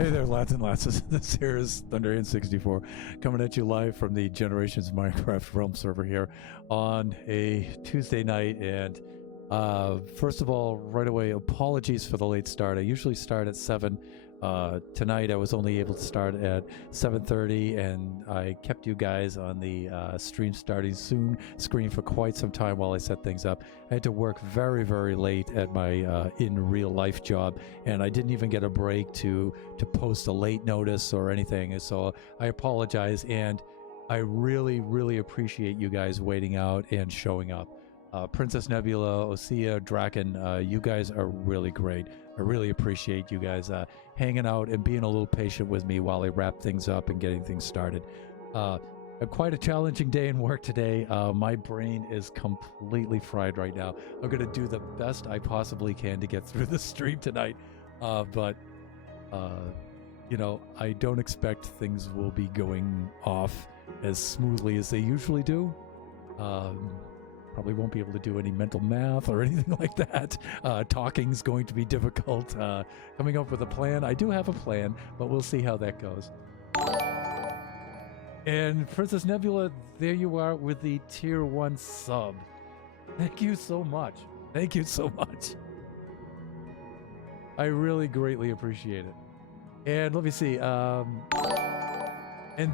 Hey there, lads and lasses. This here is Thunderian64 coming at you live from the Generations Minecraft Realm server here on a Tuesday night. And first of all, right away, apologies for the late start. I usually start at 7. Tonight I was only able to start at 7:30, and I kept you guys on the stream starting soon screen for quite some time while I set things up. I had to work very, very late at my in real life job, and I didn't even get a break to post a late notice or anything. And so I apologize, and I really, really appreciate you guys waiting out and showing up. Princess Nebula, Osea, Draken, you guys are really great. I really appreciate you guys hanging out and being a little patient with me while I wrap things up and getting things started. Quite a challenging day in work today. My brain is completely fried right now. I'm going to do the best I possibly can to get through the stream tonight. But you know, I don't expect things will be going off as smoothly as they usually do. Probably won't be able to do any mental math or anything like that. Talking's going to be difficult. Coming up with a plan. I do have a plan, but we'll see how that goes. And Princess Nebula, there you are with the tier 1 sub. Thank you so much. Thank you so much. I really greatly appreciate it. And let me see. And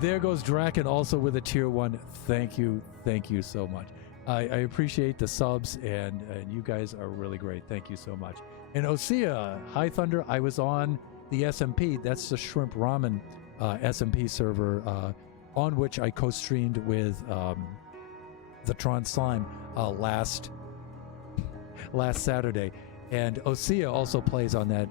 there goes Draken also with a tier 1. Thank you so much. I appreciate the subs, and you guys are really great. Thank you so much. And Osea, hi Thunder, I was on the SMP, that's the Shrimp Ramen SMP server, on which I co-streamed with the Tron Slime last Saturday. And Osea also plays on that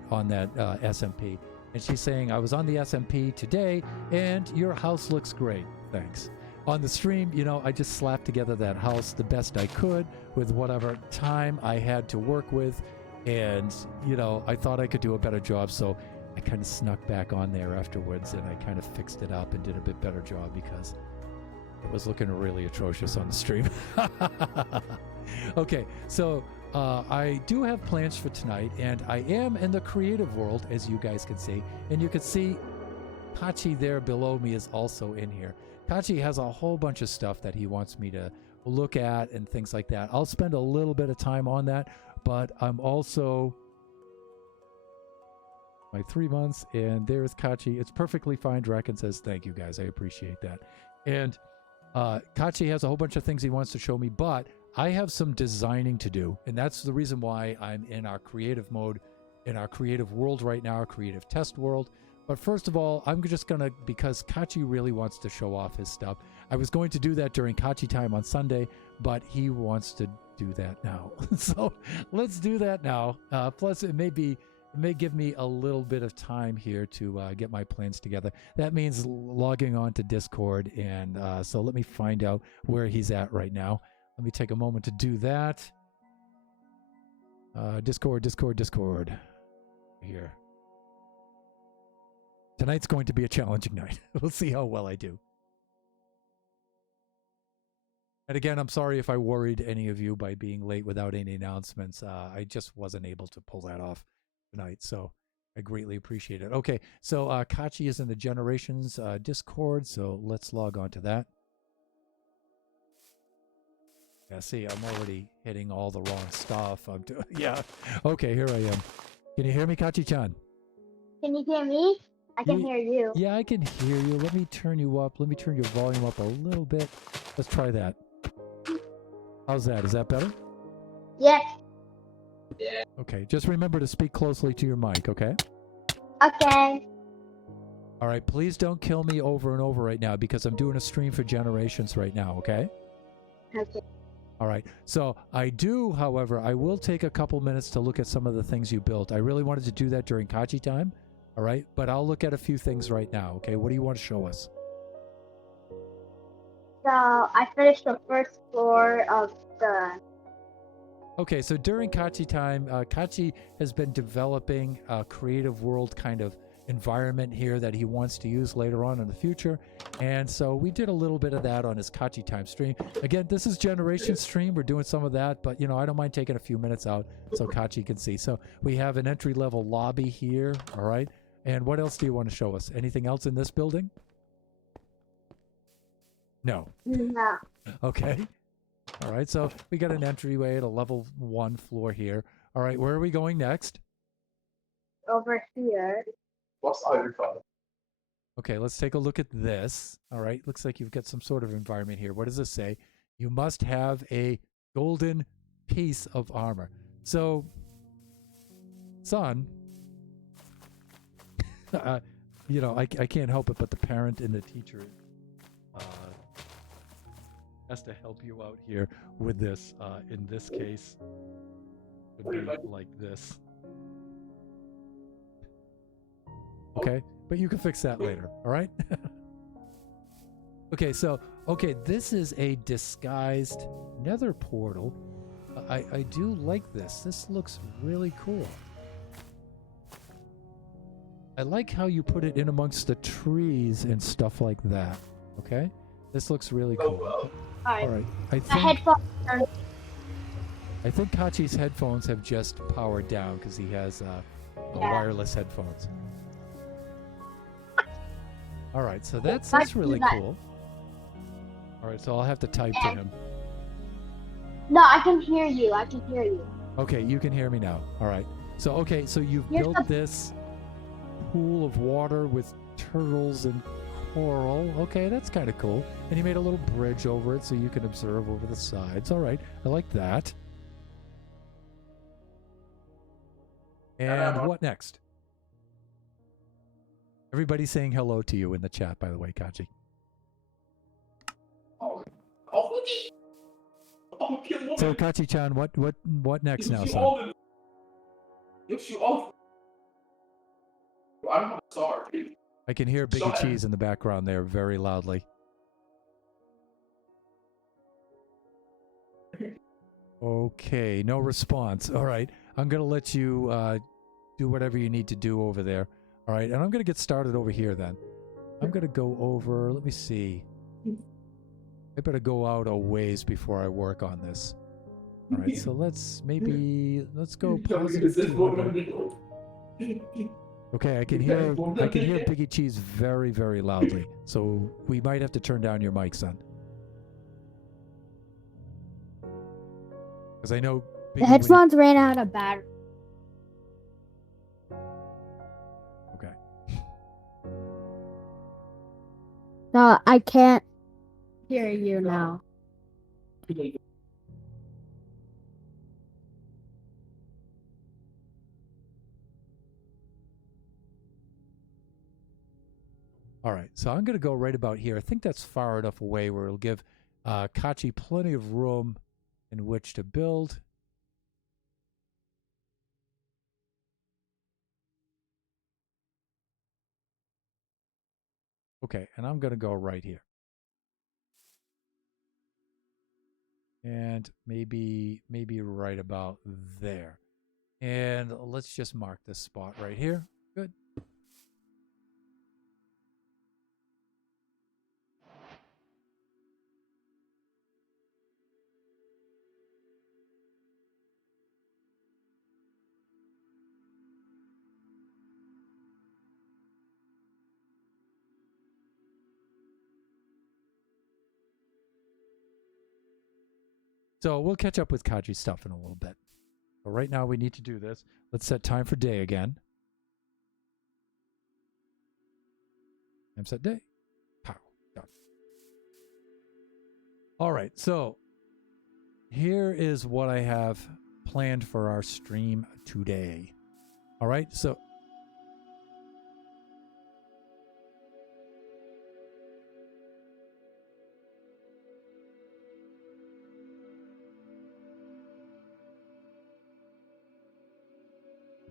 SMP. And she's saying, I was on the SMP today, and your house looks great. Thanks. On the stream, you know, I just slapped together that house the best I could with whatever time I had to work with. And, you know, I thought I could do a better job. So I kind of snuck back on there afterwards, and I kind of fixed it up and did a bit better job because it was looking really atrocious on the stream. Okay, so I do have plans for tonight, and I am in the creative world, as you guys can see. And you can see Kachi there below me is also in here. Kachi has a whole bunch of stuff that he wants me to look at and things like that. I'll spend a little bit of time on that, but I'm also my 3 months, and there's Kachi. It's perfectly fine. Draken says, thank you guys. I appreciate that. And Kachi has a whole bunch of things he wants to show me, but I have some designing to do, and that's the reason why I'm in our creative mode, in our creative world right now, our creative test world. But first of all, I'm just going to, because Kachi really wants to show off his stuff. I was going to do that during Kachi time on Sunday, but he wants to do that now. So let's do that now. Plus, it may give me a little bit of time here to get my plans together. That means logging on to Discord. And so let me find out where he's at right now. Let me take a moment to do that. Discord. Here. Tonight's going to be a challenging night. We'll see how well I do. And again, I'm sorry if I worried any of you by being late without any announcements. I just wasn't able to pull that off tonight, so I greatly appreciate it. Okay, so Kachi is in the Generations Discord, so let's log on to that. Yeah, see, I'm already hitting all the wrong stuff. I'm doing, yeah. Okay, here I am. Can you hear me, Kachi-chan? Can you hear me? I can hear you. Yeah, I can hear you. Let me turn you up. Let me turn your volume up a little bit. Let's try that. How's that? Is that better? Yes. Okay, just remember to speak closely to your mic, okay? Okay. All right, please don't kill me over and over right now because I'm doing a stream for Generations right now, okay? Okay. All right, so I do, however, I will take a couple minutes to look at some of the things you built. I really wanted to do that during Kachi time. All right, but I'll look at a few things right now, okay? What do you want to show us? So I finished the first floor of the... Okay, so during Kachi time, Kachi has been developing a creative world kind of environment here that he wants to use later on in the future. And so we did a little bit of that on his Kachi time stream. Again, this is Generation stream. We're doing some of that, but you know, I don't mind taking a few minutes out so Kachi can see. So we have an entry-level lobby here, all right? And what else do you want to show us? Anything else in this building? No. No. Okay. All right. So we got an entryway at a level 1 floor here. All right. Where are we going next? Over here. What's Ivory Father? Okay. Let's take a look at this. All right. Looks like you've got some sort of environment here. What does this say? You must have a golden piece of armor. So, son, you know, I can't help it, but the parent and the teacher has to help you out here with this. In this case, it would be like this. Okay, but you can fix that later. All right. Okay, so this is a disguised nether portal. I do like this. This looks really cool. I like how you put it in amongst the trees and stuff like that. Okay, this looks really cool. All right, The headphones are I think Kachi's headphones have just powered down because he has wireless headphones. All right, so that's really cool. All right, so I'll have to type to him. No, I can hear you. I can hear you. Okay, you can hear me now. All right. So so you've built this pool of water with turtles and coral. Okay, that's kind of cool. And you made a little bridge over it so you can observe over the sides. All right, I like that. And what next? Everybody's saying hello to you in the chat, by the way, Kachi. So Kachi-chan, what next now, son? I can hear Biggie Cheese in the background there very loudly. Okay, no response. All right, I'm going to let you do whatever you need to do over there. All right, and I'm going to get started over here then. I'm going to go over, let me see. I better go out a ways before I work on this. All right, so let's go positive 200. Okay, I can hear Biggie Cheese very, very loudly. So we might have to turn down your mic, son. Because I know The headphones ran out of battery. Okay. So I can't hear you now. All right, so I'm going to go right about here. I think that's far enough away where it'll give Kachi plenty of room in which to build. Okay, and I'm going to go right here. And maybe right about there. And let's just mark this spot right here. Good. So we'll catch up with Kaji's stuff in a little bit. But right now we need to do this. Let's set time for day again. Time set day. Pow. Done. All right, so here is what I have planned for our stream today. All right, so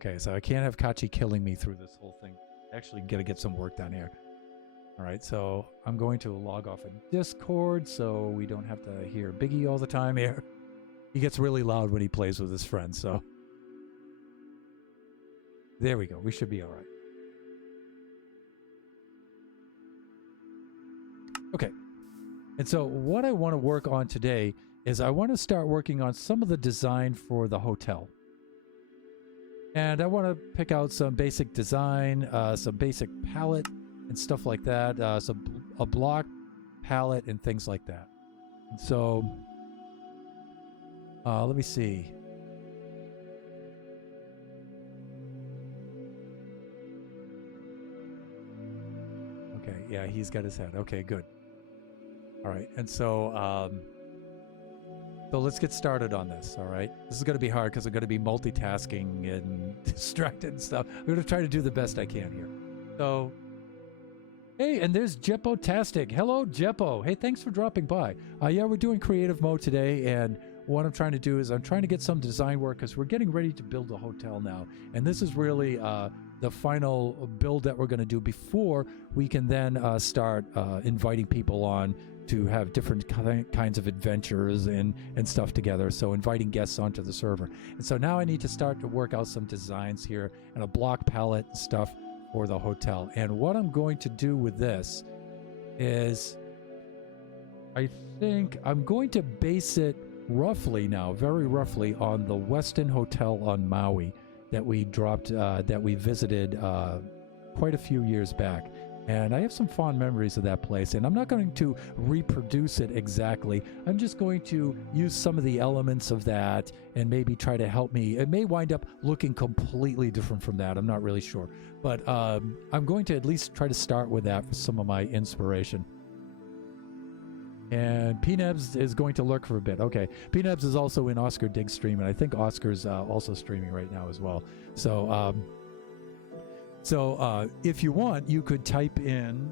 okay, so I can't have Kachi killing me through this whole thing. Actually, got to get some work done here. All right, so I'm going to log off of Discord so we don't have to hear Biggie all the time here. He gets really loud when he plays with his friends, so. There we go. We should be all right. Okay. And so what I want to work on today is I want to start working on some of the design for the hotel. And I want to pick out some basic design, some basic palette and stuff like that, a block palette and things like that. And so, let me see. Okay, yeah, he's got his head. Okay, good. All right, and so, so let's get started on this, all right? This is going to be hard because I'm going to be multitasking and distracted and stuff. I'm going to try to do the best I can here. So, hey, and there's Jeppo-tastic. Hello, Jeppo. Hey, thanks for dropping by. Yeah, we're doing creative mode today, and what I'm trying to do is I'm trying to get some design work because we're getting ready to build a hotel now. And this is really the final build that we're going to do before we can then start inviting people on to have different kinds of adventures and stuff together. So inviting guests onto the server. And so now I need to start to work out some designs here and a block palette and stuff for the hotel. And what I'm going to do with this is I think I'm going to base it roughly now, very roughly, on the Westin Hotel on Maui that we dropped, that we visited quite a few years back. And I have some fond memories of that place, and I'm not going to reproduce it exactly. I'm just going to use some of the elements of that and maybe try to help me. It may wind up looking completely different from that. I'm not really sure. But I'm going to at least try to start with that for some of my inspiration. And PNebs is going to lurk for a bit. Okay. PNebs is also in Oscar Dig's stream, and I think Oscar's also streaming right now as well. So, if you want, you could type in,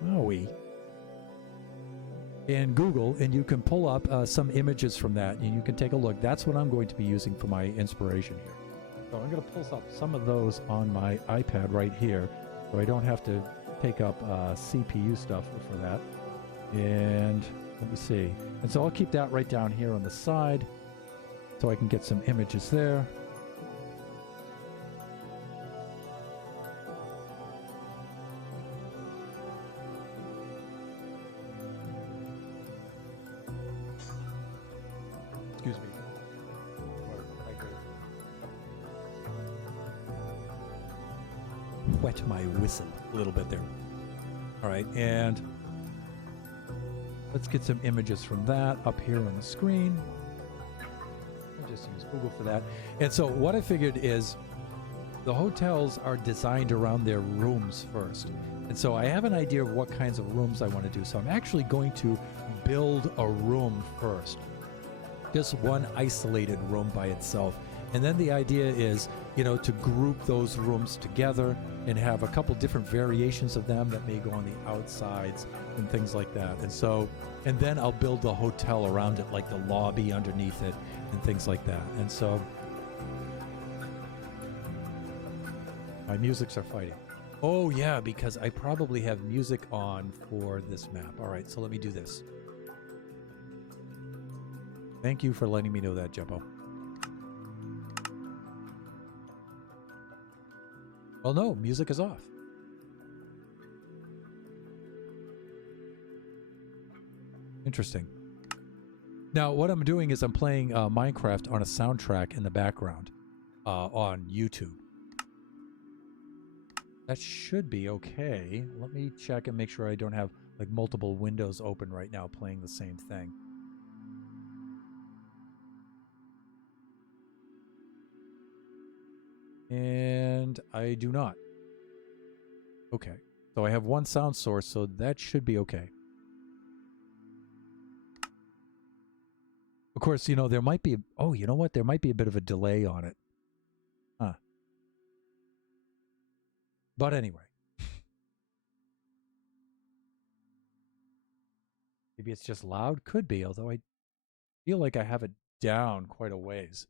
Maui in Google, and you can pull up some images from that, and you can take a look. That's what I'm going to be using for my inspiration here. So I'm going to pull up some of those on my iPad right here, so I don't have to take up CPU stuff for that. And let me see. And so I'll keep that right down here on the side so I can get some images there. Excuse me. Wet my whistle a little bit there. All right, and let's get some images from that up here on the screen. I'll just use Google for that. And so what I figured is the hotels are designed around their rooms first. And so I have an idea of what kinds of rooms I want to do. So I'm actually going to build a room first. Just one isolated room by itself. And then the idea is, you know, to group those rooms together and have a couple different variations of them that may go on the outsides and things like that. And so, and then I'll build the hotel around it, like the lobby underneath it and things like that. And so my musics are fighting. Oh yeah, because I probably have music on for this map. All right, so let me do this. Thank you for letting me know that, Jeppo. Well, no, music is off. Interesting. Now, what I'm doing is I'm playing Minecraft on a soundtrack in the background on YouTube. That should be okay. Let me check and make sure I don't have like multiple windows open right now playing the same thing. And I do not. Okay. So I have one sound source, so that should be okay. Of course, you know, there might be... Oh, you know what? There might be a bit of a delay on it. Huh. But anyway. Maybe it's just loud? Could be, although I feel like I have it down quite a ways.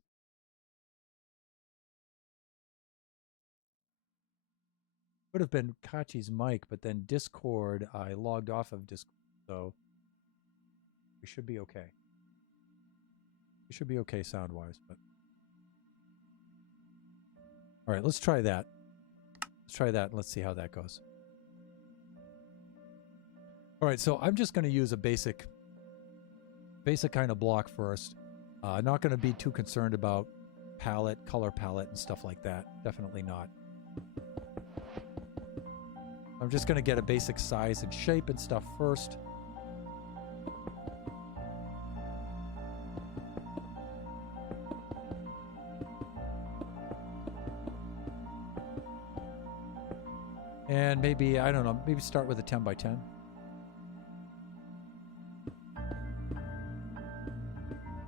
Would have been Kachi's mic, but then Discord, I logged off of Discord, so we should be okay. We should be okay sound-wise, but... All right, let's try that. Let's try that and let's see how that goes. All right, so I'm just going to use a basic kind of block first. Not going to be too concerned about color palette, and stuff like that. Definitely not. I'm just going to get a basic size and shape and stuff first. And maybe, I don't know, maybe start with a 10 by 10.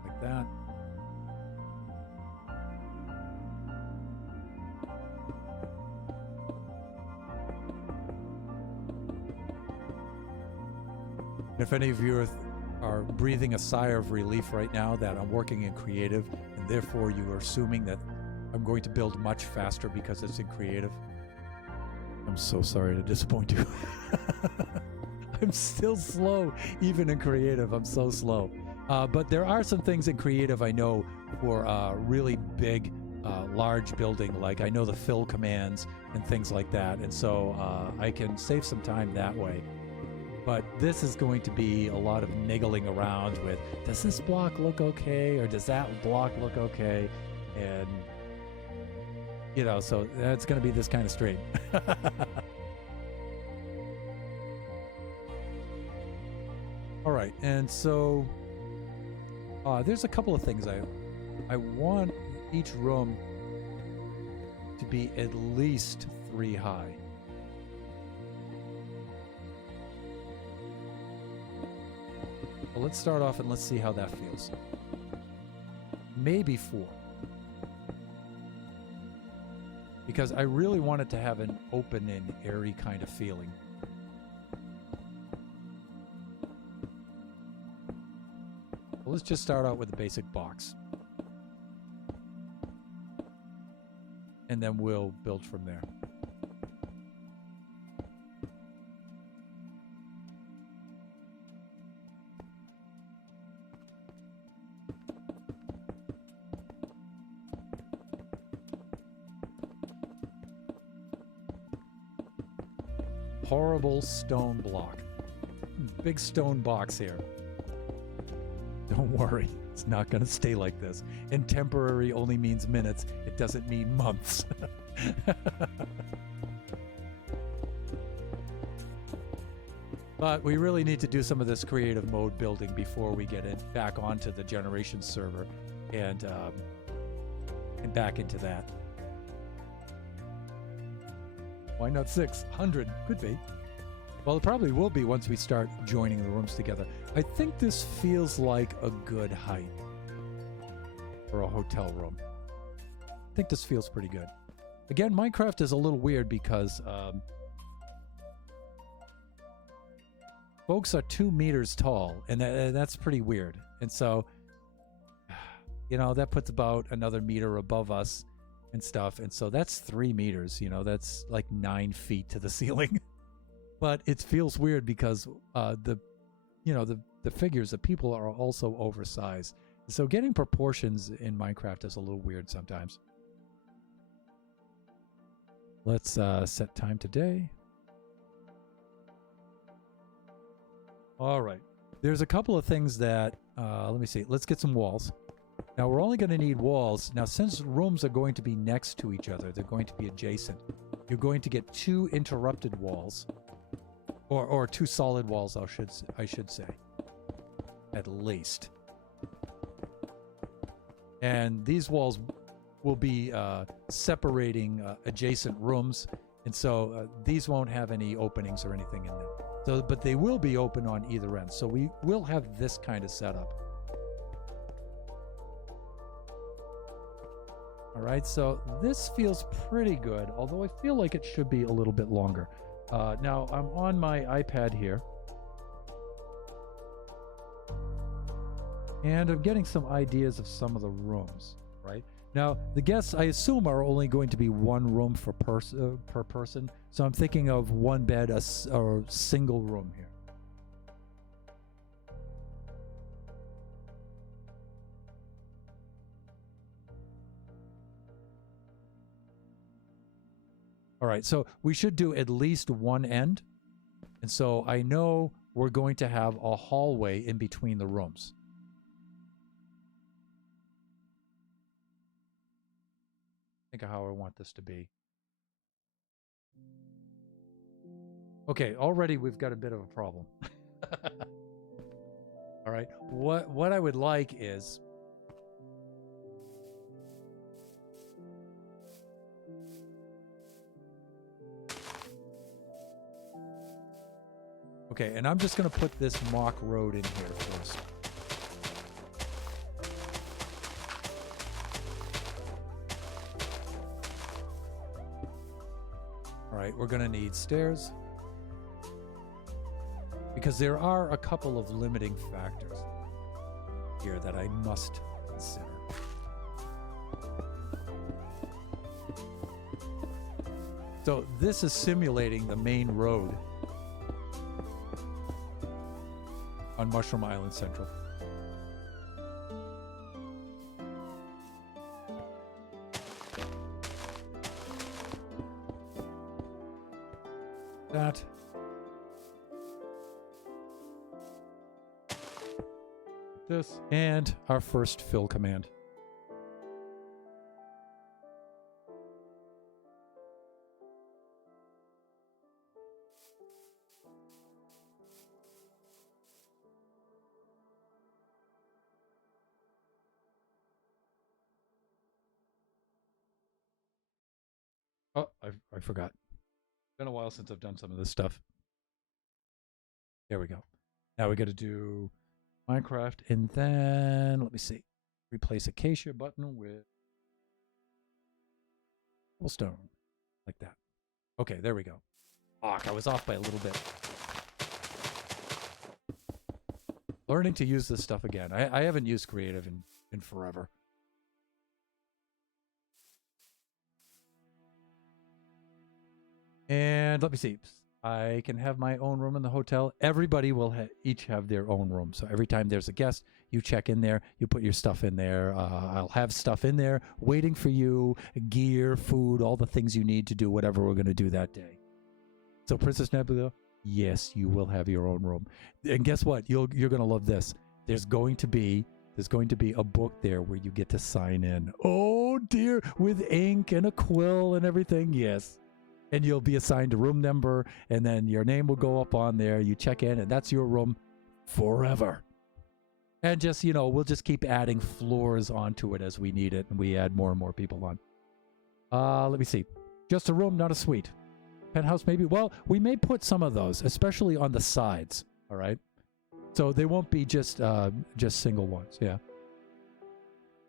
Like that. And if any of you are breathing a sigh of relief right now that I'm working in creative, and therefore you are assuming that I'm going to build much faster because it's in creative, I'm so sorry to disappoint you. I'm still slow, even in creative. I'm so slow. But there are some things in creative I know for really big, large building. Like I know the fill commands and things like that. And so I can save some time that way. But this is going to be a lot of niggling around with, does this block look okay? Or does that block look okay? And you know, so it's going to be this kind of stream. All right, and so there's a couple of things I want each room to be at least 3 high. Well, let's start off and let's see how that feels. Maybe 4. Because I really wanted to have an open and airy kind of feeling. Well, let's just start out with a basic box. And then we'll build from there. Horrible stone block. Big stone box here. Don't worry, it's not going to stay like this. And temporary only means minutes. It doesn't mean months. But we really need to do some of this creative mode building before we get it back onto the generation server and back into that. Why not 600? Could be. Well, it probably will be once we start joining the rooms together. I think this feels like a good height for a hotel room. I think this feels pretty good. Again, Minecraft is a little weird because folks are 2 meters tall, and that's pretty weird. And so, you know, that puts about another meter above us and stuff, and so that's 3 meters. You know, that's like 9 feet to the ceiling. But it feels weird because the figures, the people are also oversized. So getting proportions in Minecraft is a little weird sometimes. Let's set time today. All right. There's a couple of things that let me see. Let's get some walls. Now, we're only going to need walls. Now, since rooms are going to be next to each other, they're going to be adjacent. You're going to get 2 interrupted walls. Or 2 solid walls, I should say. At least. And these walls will be separating adjacent rooms. And so these won't have any openings or anything in them. So, but they will be open on either end. So we will have this kind of setup. All right, so this feels pretty good, although I feel like it should be a little bit longer. Now, I'm on my iPad here. And I'm getting some ideas of some of the rooms, right? Now, the guests, I assume, are only going to be 1 room per person. So I'm thinking of 1 bed, or single room here. All right, so we should do at least 1 end. And so I know we're going to have a hallway in between the rooms. Think of how I want this to be. Okay, already we've got a bit of a problem. All right. What I would like is okay, and I'm just going to put this mock road in here first. All right, we're going to need stairs because there are a couple of limiting factors here that I must consider. So this is simulating the main road on Mushroom Island Central. That. This. And our first fill command. Oh, I forgot. It's been a while since I've done some of this stuff. There we go. Now we got to do Minecraft, and then let me see. Replace Acacia button with Cobblestone, like that. Okay, there we go. Fuck, I was off by a little bit. Learning to use this stuff again. I haven't used Creative in forever. And let me see. I can have my own room in the hotel. Everybody will each have their own room. So every time there's a guest, you check in there, you put your stuff in there. I'll have stuff in there waiting for you, gear, food, all the things you need to do whatever we're going to do that day. So Princess Nebula, yes, you will have your own room. And guess what? You're going to love this. There's going to be a book there where you get to sign in. Oh dear, with ink and a quill and everything. Yes. And you'll be assigned a room number, and then your name will go up on there. You check in, and that's your room forever. And just, we'll just keep adding floors onto it as we need it, and we add more and more people on. Let me see. Just a room, not a suite. Penthouse, maybe? Well, we may put some of those, especially on the sides, all right? So they won't be just single ones, yeah.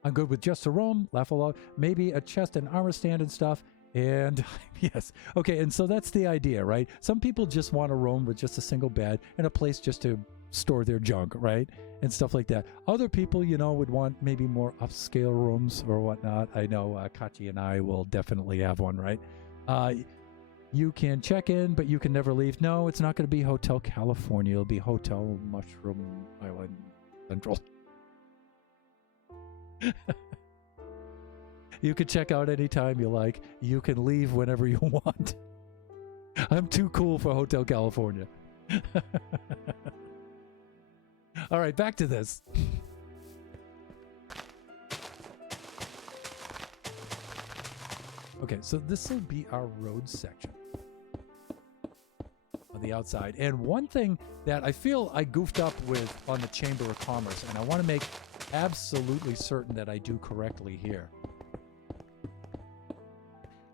I'm good with just a room, laugh a lot, maybe a chest and armor stand and stuff. And yes, okay, and so that's the idea, right? Some people just want a room with just a single bed and a place just to store their junk, right? And stuff like that. Other people, would want maybe more upscale rooms or whatnot. I know Kachi and I will definitely have one, right? You can check in, but you can never leave. No, it's not going to be Hotel California. It'll be Hotel Mushroom Island Central. You can check out anytime you like. You can leave whenever you want. I'm too cool for Hotel California. All right, back to this. Okay, so this will be our road section on the outside. And one thing that I feel I goofed up with on the Chamber of Commerce, and I want to make absolutely certain that I do correctly here,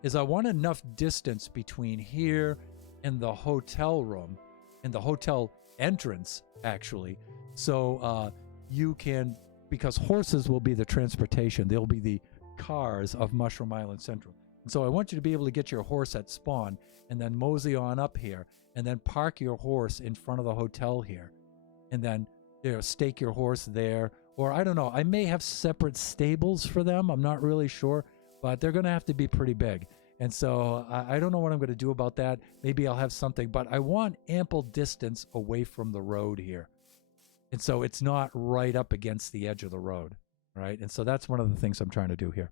is I want enough distance between here and the hotel room, and the hotel entrance, actually, so you can, because horses will be the transportation, they'll be the cars of Mushroom Island Central. And so I want you to be able to get your horse at spawn, and then mosey on up here, and then park your horse in front of the hotel here, and then stake your horse there, or I don't know, I may have separate stables for them, I'm not really sure, but they're going to have to be pretty big. And so I don't know what I'm going to do about that. Maybe I'll have something, but I want ample distance away from the road here. And so it's not right up against the edge of the road, right? And so that's one of the things I'm trying to do here.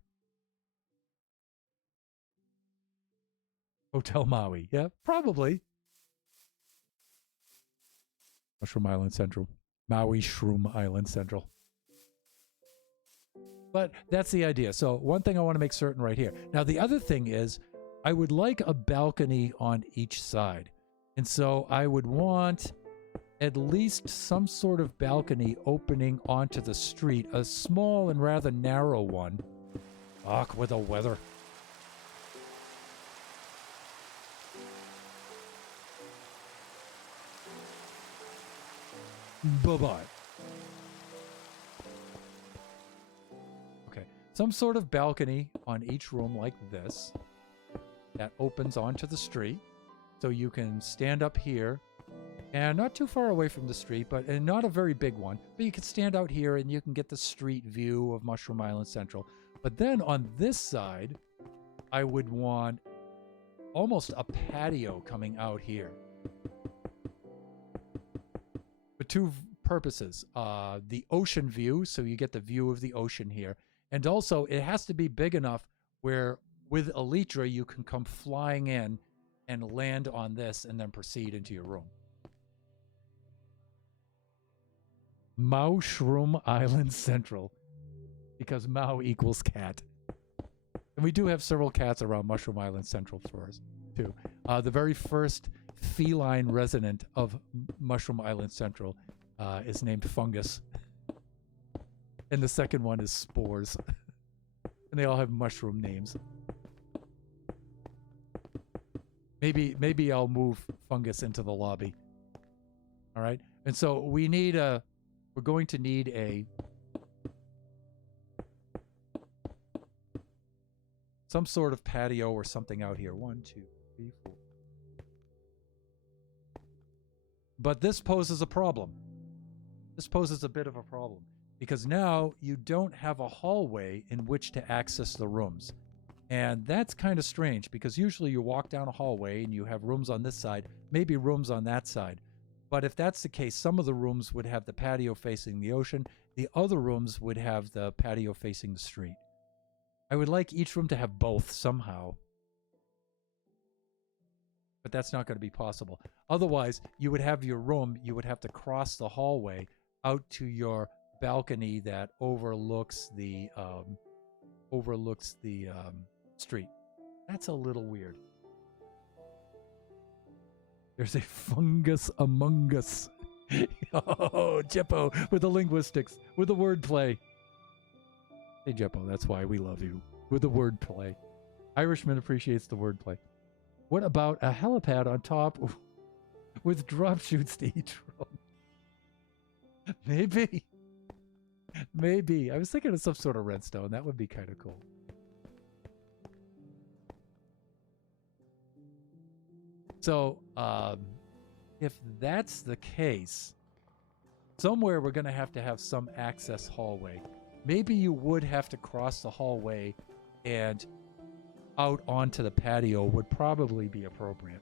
Hotel Maui. Yeah, probably. Mushroom Island Central. Maui Shroom Island Central. But that's the idea. So one thing I want to make certain right here. Now, the other thing is I would like a balcony on each side. And so I would want at least some sort of balcony opening onto the street, a small and rather narrow one. Fuck with the weather. Bye-bye. Okay, some sort of balcony on each room like this that opens onto the street. So you can stand up here and not too far away from the street, and not a very big one, but you can stand out here and you can get the street view of Mushroom Island Central. But then on this side, I would want almost a patio coming out here. For two purposes. The ocean view, so you get the view of the ocean here. And also, it has to be big enough where with Elytra, you can come flying in and land on this and then proceed into your room. Mushroom Island Central. Because Mau equals cat. And we do have several cats around Mushroom Island Central for us, too. The very first feline resident of Mushroom Island Central is named Fungus. And the second one is Spores. And they all have mushroom names. Maybe I'll move Fungus into the lobby. All right? And so we're going to need some sort of patio or something out here. 1, 2, 3, 4. But this poses a problem. This poses a bit of a problem because now you don't have a hallway in which to access the rooms. And that's kind of strange because usually you walk down a hallway and you have rooms on this side, maybe rooms on that side. But if that's the case, some of the rooms would have the patio facing the ocean. The other rooms would have the patio facing the street. I would like each room to have both somehow. But that's not going to be possible. Otherwise, you would have your room, you would have to cross the hallway out to your balcony that overlooks the street. That's a little weird. There's a fungus among us. Oh, Jeppo with the linguistics, with the wordplay. Hey, Jeppo, that's why we love you. With the wordplay. Irishman appreciates the wordplay. What about a helipad on top with drop chutes to each room? Maybe. Maybe. I was thinking of some sort of redstone. That would be kind of cool. So, if that's the case, somewhere we're going to have some access hallway. Maybe you would have to cross the hallway and out onto the patio would probably be appropriate,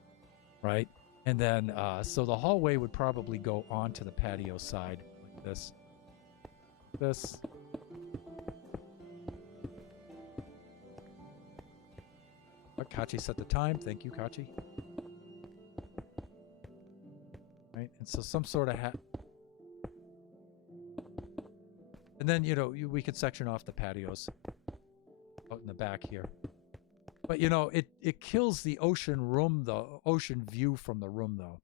right? And then, so the hallway would probably go onto the patio side like this. This. Kachi set the time. Thank you, Kachi. Right, and so some sort of and then, we could section off the patios out in the back here. But, it kills the ocean room, the ocean view from the room, though.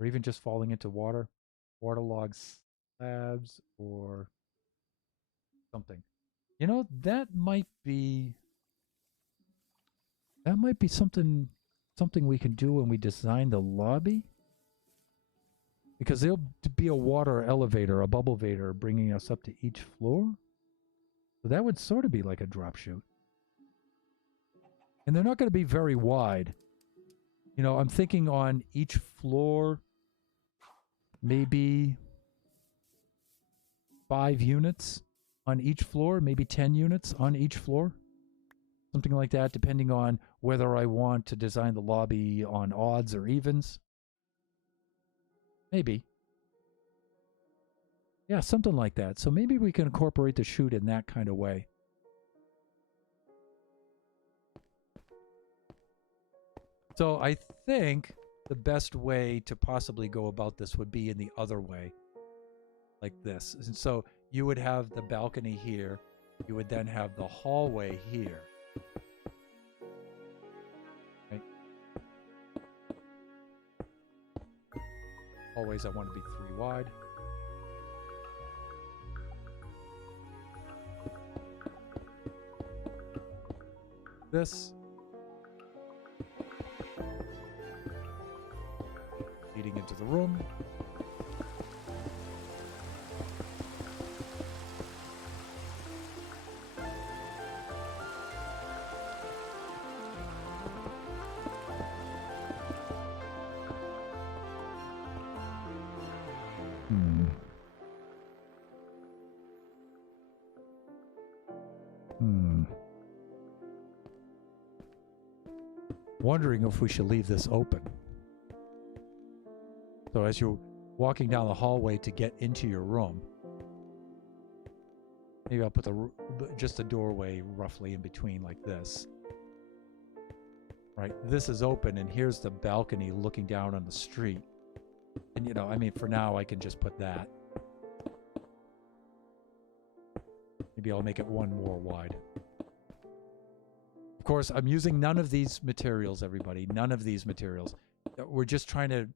Or even just falling into waterlogged slabs or something. That might be something we can do when we design the lobby. Because there'll be a water elevator, a bubble vator bringing us up to each floor. So that would sort of be like a drop chute. And they're not going to be very wide. I'm thinking on each floor, maybe 5 units on each floor, maybe 10 units on each floor. Something like that, depending on whether I want to design the lobby on odds or evens. Maybe. Yeah, something like that. So maybe we can incorporate the chute in that kind of way. So I think the best way to possibly go about this would be in the other way, like this. And so you would have the balcony here. You would then have the hallway here. Right? Hallways I want to be 3 wide. This. Leading into the room. Wondering if we should leave this open. So as you're walking down the hallway to get into your room, maybe I'll put just a doorway roughly in between like this. Right, this is open, and here's the balcony looking down on the street. And you know, I mean, for now I can just put that. Maybe I'll make it 1 more wide. Of course, I'm using none of these materials, everybody. None of these materials. We're just trying to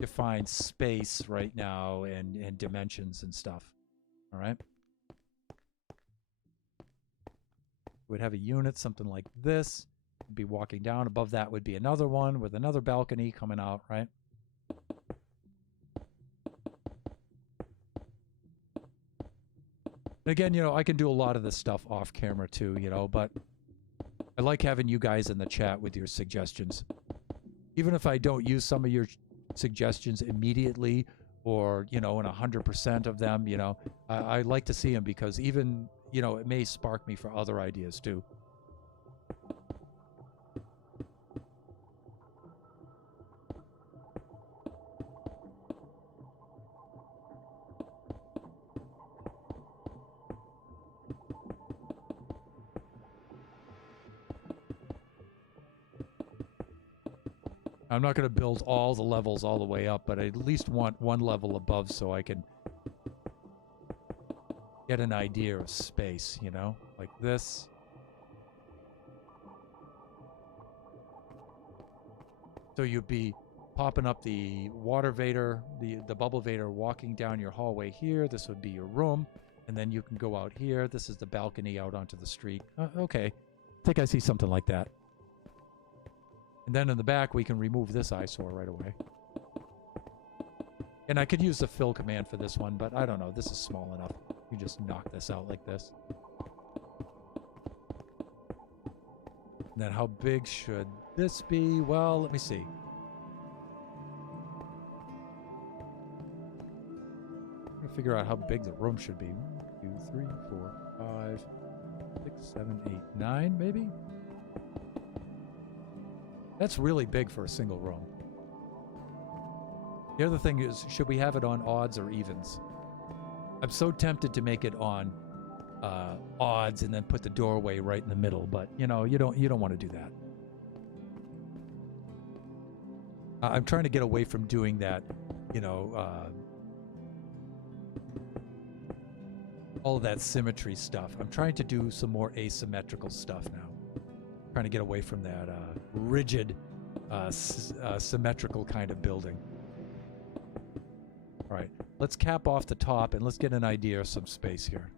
define space right now and dimensions and stuff. All right? We'd have a unit, something like this. We'd be walking down. Above that would be another one with another balcony coming out, right? Again, you know, I can do a lot of this stuff off camera too, you know, but I like having you guys in the chat with your suggestions. Even if I don't use some of your suggestions immediately or, you know, in 100% of them, you know, I like to see them because even, you know, it may spark me for other ideas too. I'm not going to build all the levels all the way up, but I at least want 1 level above so I can get an idea of space, you know, like this. So you'd be popping up the water vader, the bubble vader walking down your hallway here. This would be your room. And then you can go out here. This is the balcony out onto the street. Okay. I think I see something like that. And then in the back, we can remove this eyesore right away. And I could use the fill command for this one, but I don't know. This is small enough. You just knock this out like this. And then how big should this be? Well, let me see. Let me figure out how big the room should be. 1, 2, 3, 4, 5, 6, 7, 8, 9, maybe? That's really big for a single room. The other thing is, should we have it on odds or evens? I'm so tempted to make it on odds and then put the doorway right in the middle, but you know, you don't want to do that. I'm trying to get away from doing that, you know, all of that symmetry stuff. I'm trying to do some more asymmetrical stuff now. Trying to get away from that rigid, symmetrical kind of building. All right, let's cap off the top and let's get an idea of some space here.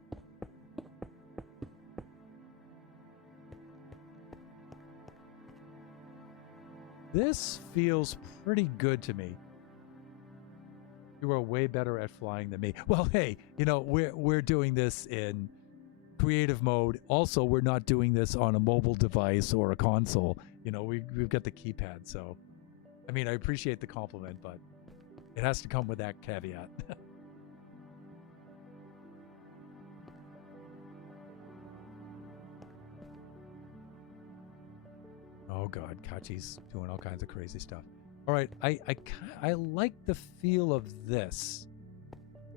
This feels pretty good to me. You are way better at flying than me. Well, hey, you know, we're doing this in creative mode. Also, we're not doing this on a mobile device or a console. You know, we've got the keypad. So, I mean, I appreciate the compliment, but it has to come with that caveat. Oh God, Kachi's doing all kinds of crazy stuff. All right, I like the feel of this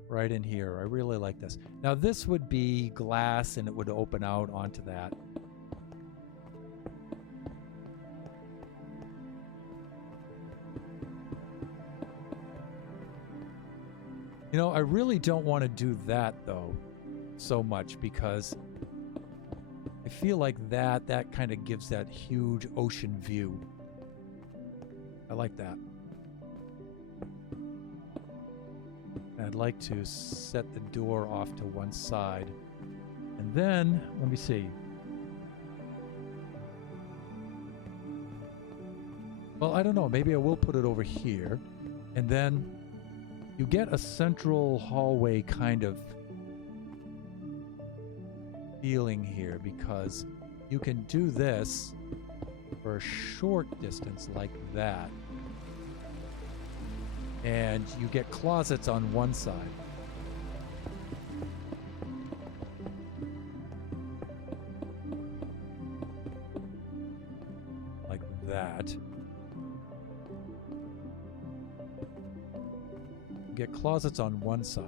right in here. I really like this. Now this would be glass and it would open out onto that. You know, I really don't want to do that though so much because I feel like that kind of gives that huge ocean view. I like that. I'd like to set the door off to one side. And then, let me see. Well, I don't know. Maybe I will put it over here. And then you get a central hallway kind of feeling here because you can do this for a short distance like that. And you get closets on one side. Like that. You get closets on one side.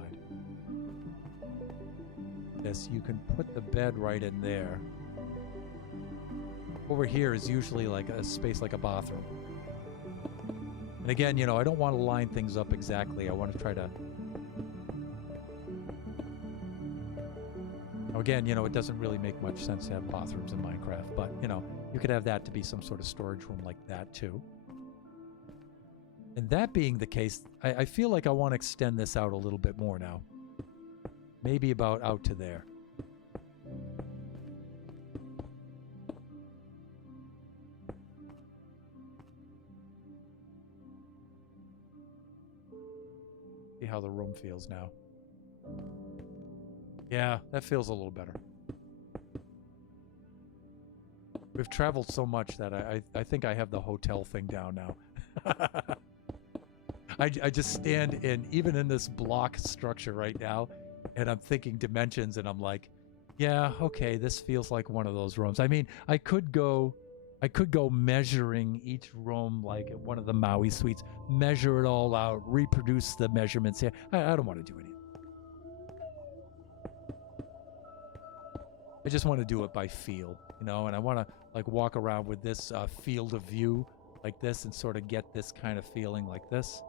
Yes, you can put the bed right in there. Over here is usually like a space like a bathroom. And again, you know, I don't want to line things up exactly. I want to try to... Now again, you know, it doesn't really make much sense to have bathrooms in Minecraft, but, you know, you could have that to be some sort of storage room like that, too. And that being the case, I feel like I want to extend this out a little bit more now. Maybe about out to there. See how the room feels now. Yeah, that feels a little better. We've traveled so much that I think I have the hotel thing down now. I just stand in, even in this block structure right now, and I'm thinking dimensions, and I'm like, yeah, okay, this feels like one of those rooms. I mean, I could go measuring each room like at one of the Maui suites, measure it all out, reproduce the measurements here. I don't want to do any of it. I just want to do it by feel, you know, and I want to like walk around with this field of view like this and sort of get this kind of feeling like this.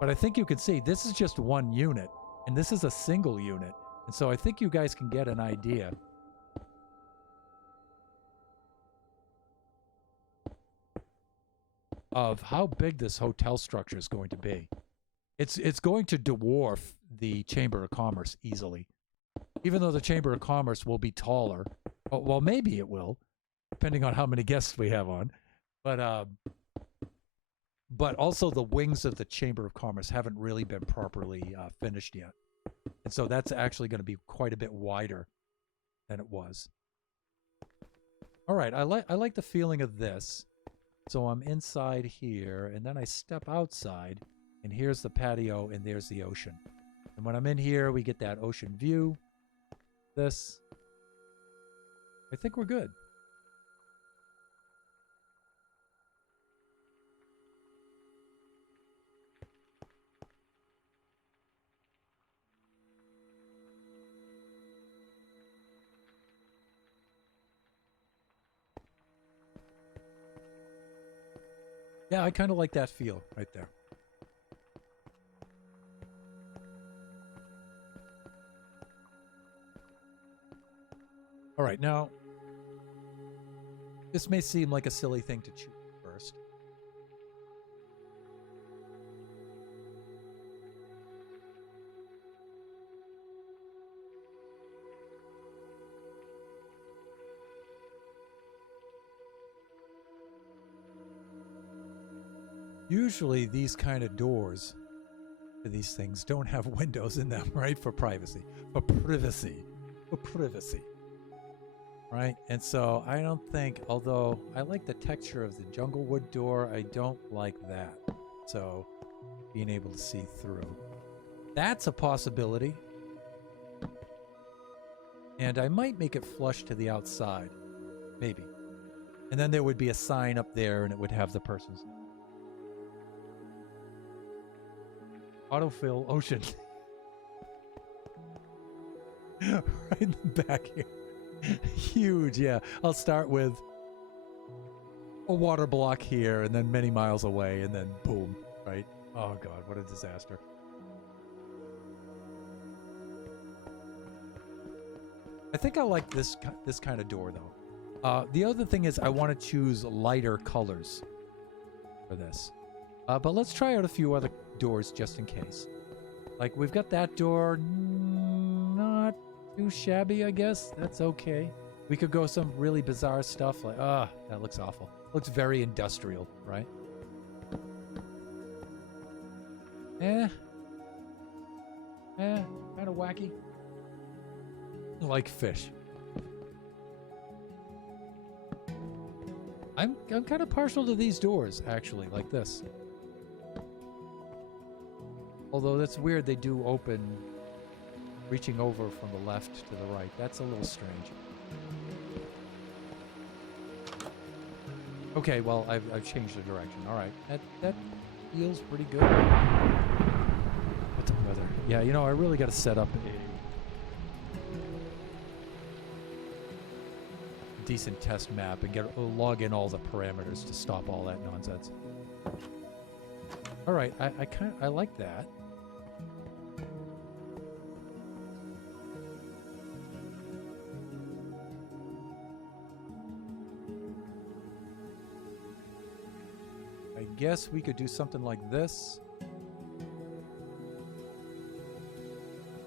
But I think you can see this is just one unit, and this is a single unit. And so I think you guys can get an idea of how big this hotel structure is going to be. It's going to dwarf the Chamber of Commerce easily. Even though the Chamber of Commerce will be taller. Well, maybe it will, depending on how many guests we have on. But also the wings of the Chamber of Commerce haven't really been properly finished yet. And so that's actually going to be quite a bit wider than it was. All right, I like the feeling of this. So I'm inside here, and then I step outside, and here's the patio, and there's the ocean. And when I'm in here, we get that ocean view. This. I think we're good. Yeah, I kind of like that feel right there. All right, now, this may seem like a silly thing to choose first. Usually these kind of doors to these things don't have windows in them, right? For privacy. For privacy. For privacy. Right? And so I don't think, although I like the texture of the Junglewood door, I don't like that. So being able to see through. That's a possibility. And I might make it flush to the outside. Maybe. And then there would be a sign up there and it would have the person's name. Autofill ocean. Right in the back here. Huge, yeah. I'll start with a water block here and then many miles away and then boom, right? Oh God, what a disaster. I think I like this kind of door though. The other thing is I want to choose lighter colors for this. But let's try out a few other doors just in case. Like we've got that door, not too shabby, I guess. That's okay. We could go some really bizarre stuff like, that looks awful. Looks very industrial, right? Kind of wacky. Like fish. I'm kind of partial to these doors, actually, like this. Although that's weird, they do open reaching over from the left to the right. That's a little strange. Okay, well, I've changed the direction. All right, that feels pretty good. What's the weather? Yeah, you know, I really got to set up a decent test map and log in all the parameters to stop all that nonsense. All right, I like that. I guess we could do something like this.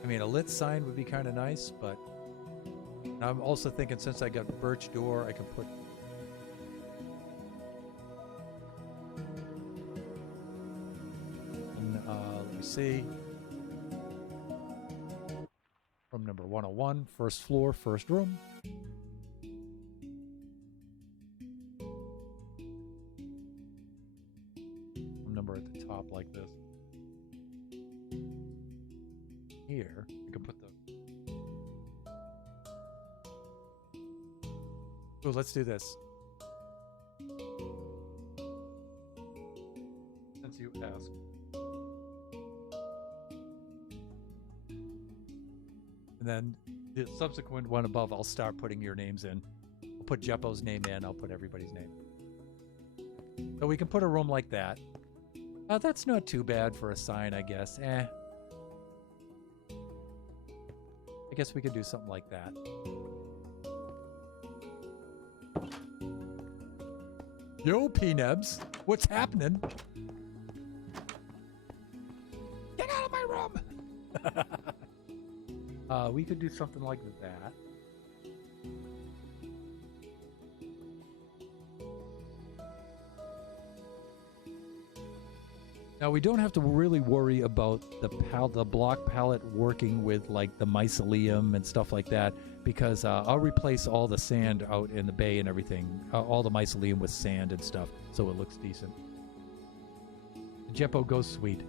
I mean, a lit sign would be kind of nice, but I'm also thinking since I got birch door, I can put... And, let me see. Room number 101, first floor, first room. Room number at the top like this. Here, I can put the... Oh, let's do this. Since you asked. And then the subsequent one above, I'll start putting your names in. I'll put Jeppo's name in, I'll put everybody's name. So we can put a room like that. That's not too bad for a sign, I guess. I guess we could do something like that. Yo, P-Nebs, what's happening? Get out of my room! We could do something like that. Now we don't have to really worry about the block palette working with like the mycelium and stuff like that because I'll replace all the sand out in the bay and everything, all the mycelium with sand and stuff, so it looks decent. Jeppo goes sweet.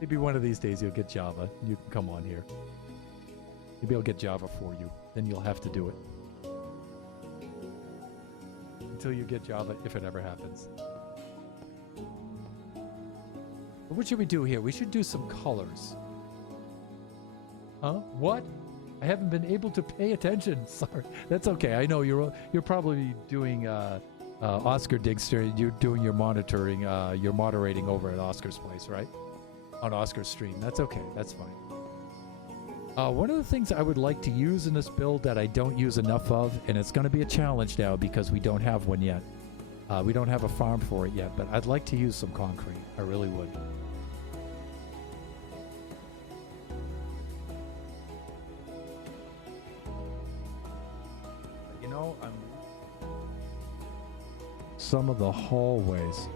Maybe one of these days you'll get Java. You can come on here. Maybe I'll get Java for you. Then you'll have to do it. Until you get Java, if it ever happens. But what should we do here? We should do some colors. Huh? What? I haven't been able to pay attention. Sorry. That's okay. I know you're probably doing Oscar Digster. You're doing your monitoring, your moderating over at Oscar's place, right? On Oscar's stream. That's okay. That's fine. One of the things I would like to use in this build that I don't use enough of, and it's going to be a challenge now because we don't have one yet. We don't have a farm for it yet, but I'd like to use some concrete. I really would. You know, some of the hallways.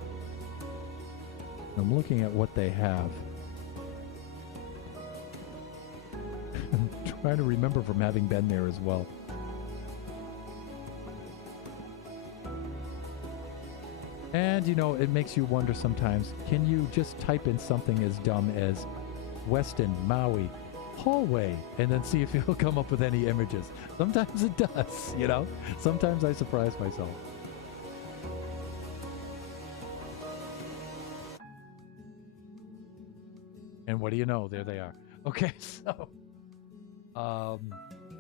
I'm looking at what they have. I'm trying to remember from having been there as well. And, you know, it makes you wonder sometimes, can you just type in something as dumb as Weston, Maui, hallway, and then see if it'll come up with any images? Sometimes it does, you know? Sometimes I surprise myself. And what do you know? There they are. Okay, so...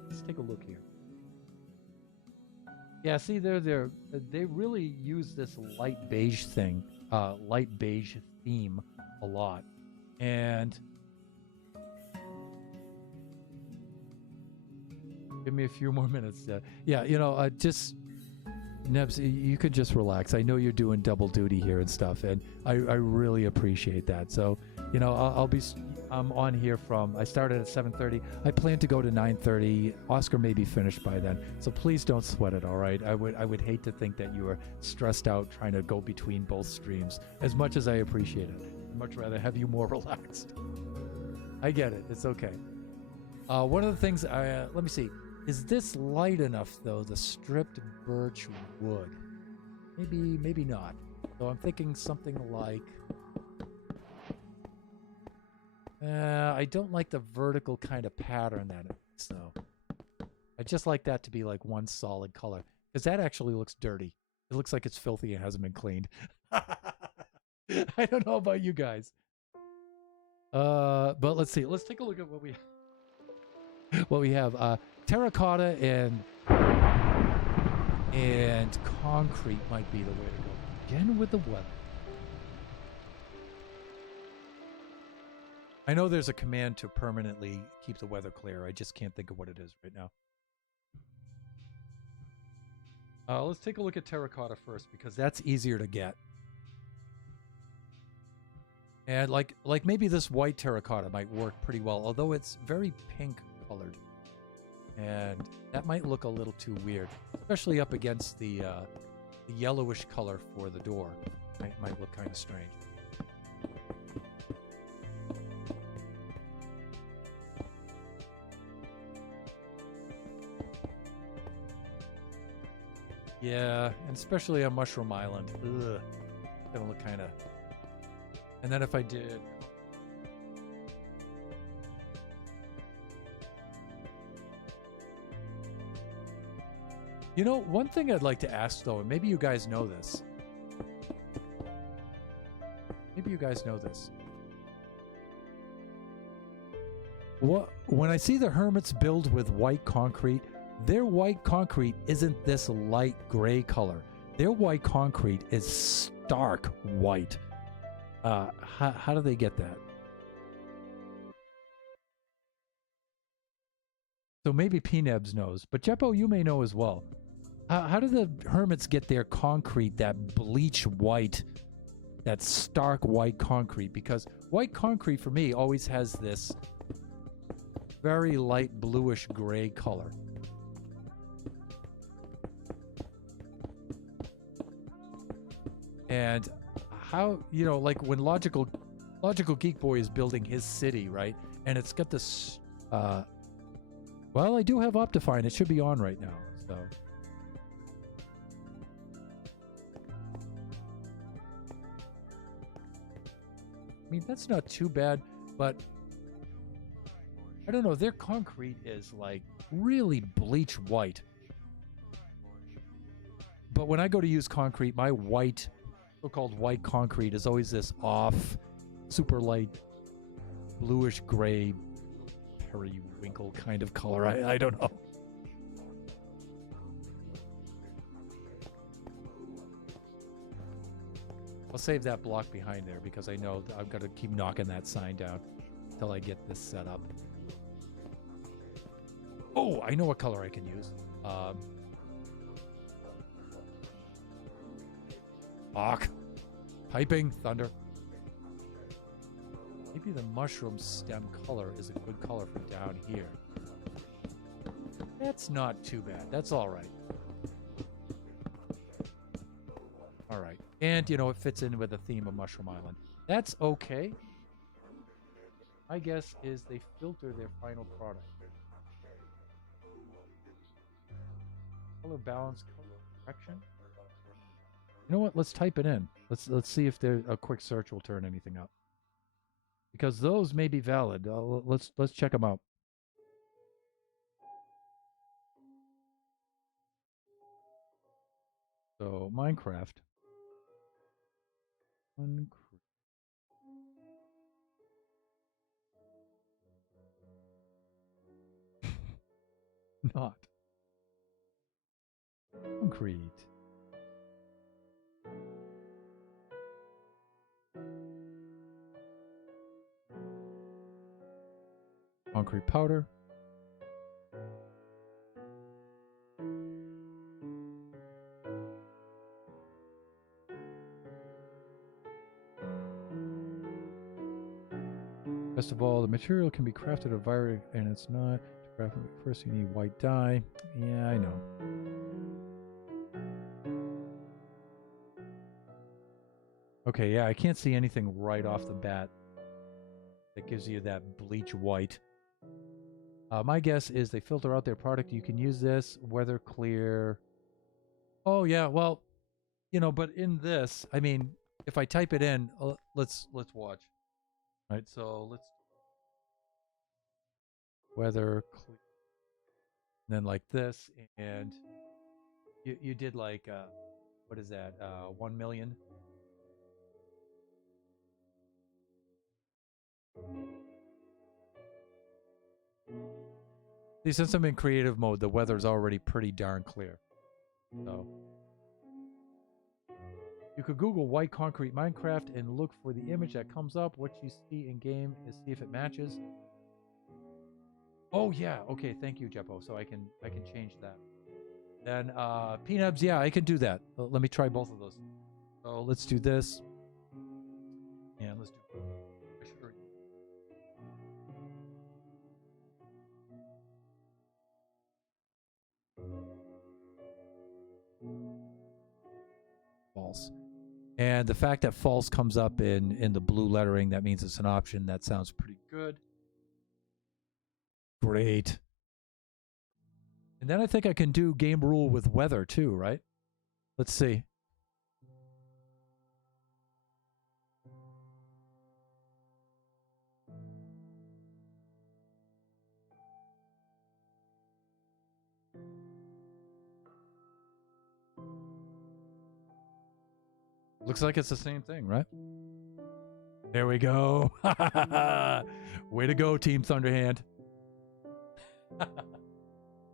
let's take a look here. Yeah, see, they really use this light beige thing, light beige theme a lot. And give me a few more minutes. Yeah, just Nebs, you could just relax. I know you're doing double duty here and stuff, and I really appreciate that. So, I'm on here I started at 7:30. I plan to go to 9:30. Oscar may be finished by then. So please don't sweat it, all right? I would hate to think that you are stressed out trying to go between both streams. As much as I appreciate it, I'd much rather have you more relaxed. I get it. It's okay. One of the things, let me see. Is this light enough, though, the stripped birch wood? Maybe not. So I'm thinking something like... I don't like the vertical kind of pattern that it's, though. I just like that to be like one solid color. Because that actually looks dirty. It looks like it's filthy and hasn't been cleaned. I don't know about you guys. But let's see. Let's take a look at what we have. Terracotta and concrete might be the way to go. Again with the weather. I know there's a command to permanently keep the weather clear. I just can't think of what it is right now. Let's take a look at terracotta first because that's easier to get. And like maybe this white terracotta might work pretty well, although it's very pink colored. And that might look a little too weird, especially up against the yellowish color for the door. Might look kind of strange. Yeah, and especially on Mushroom Island. Ugh. It's gonna look kind of... And then if I did... You know, one thing I'd like to ask, though, and maybe you guys know this. Maybe you guys know this. When I see the hermits build with white concrete, their white concrete isn't this light gray color. Their white concrete is stark white. How do they get that? So maybe P-Nebs knows, but Jeppo, you may know as well. How do the hermits get their concrete that bleach white, that stark white concrete? Because white concrete for me always has this very light bluish gray color. And how, like when Logical Geek Boy is building his city, right? And it's got this, well, I do have Optifine. It should be on right now, so. I mean, that's not too bad, but I don't know. Their concrete is like really bleach white. But when I go to use concrete, my white, so-called white concrete is always this off, super light, bluish gray, periwinkle kind of color. I don't know. I'll save that block behind there because I know I've got to keep knocking that sign down until I get this set up. Oh, I know what color I can use. Fuck. Piping thunder. Maybe the mushroom stem color is a good color for down here. That's not too bad. That's all right. All right. And, it fits in with the theme of Mushroom Island. That's okay. My guess is they filter their final product. Color balance, color correction. You know what? Let's type it in. Let's see if a quick search will turn anything up. Because those may be valid. Let's check them out. So Minecraft. Not concrete. concrete powder. Best of all, the material can be crafted a variety, and it's not. To craft it, first, you need white dye. Yeah, I know. Okay, yeah, I can't see anything right off the bat that gives you that bleach white. My guess is they filter out their product. You can use this, weather clear. Oh yeah, well, you know, but in this, I mean, if I type it in, let's watch. All right, so let's weather clear, and then like this, and you did like what is that? 1 million. See, since I'm in creative mode, the weather's already pretty darn clear. So you could Google white concrete Minecraft and look for the image that comes up. What you see in game is see if it matches. Oh yeah, okay, thank you, Jeppo. So I can change that. Then Peanuts, yeah, I can do that. Let me try both of those. So let's do this. And let's do false. And the fact that false comes up in the blue lettering, that means it's an option. That sounds pretty good. Great. And then I think I can do game rule with weather too, right? Let's see. Looks like it's the same thing, right? There we go. Way to go, Team Thunderhand.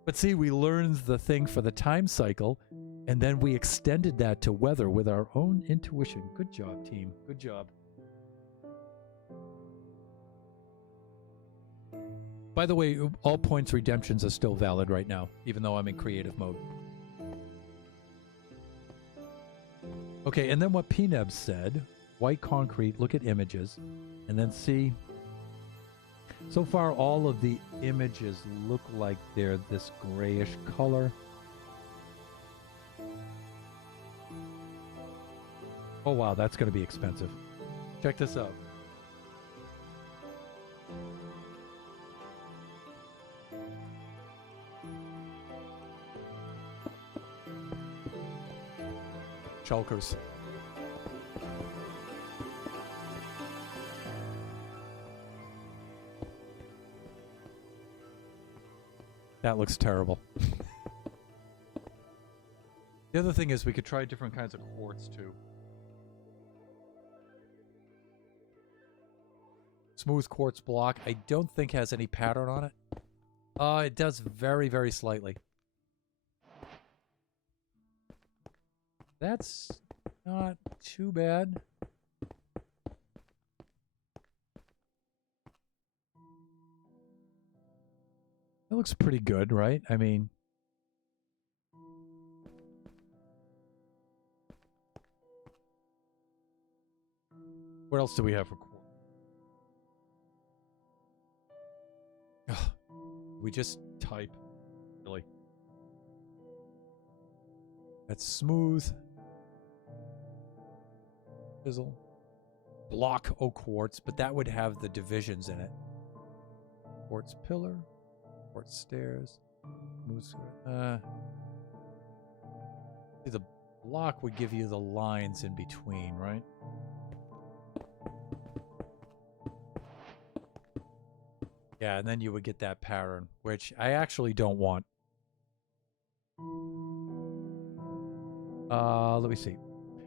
But see, we learned the thing for the time cycle, and then we extended that to weather with our own intuition. Good job, team. Good job. By the way, all points redemptions are still valid right now, even though I'm in creative mode. Okay, and then what PNEB said, white concrete, look at images, and then see. So far, all of the images look like they're this grayish color. Oh wow, that's going to be expensive. Check this out. Shulkers. That looks terrible. The other thing is we could try different kinds of quartz too. Smooth quartz block, I don't think has any pattern on it. It does very, very slightly. That's not too bad. It looks pretty good, right? I mean, what else do we have for quartz? We just type, really. That's smooth. Fizzle. Block oak quartz, but that would have the divisions in it. Quartz pillar. Quartz stairs. See, the block would give you the lines in between, right? Yeah, and then you would get that pattern, which I actually don't want. Let me see.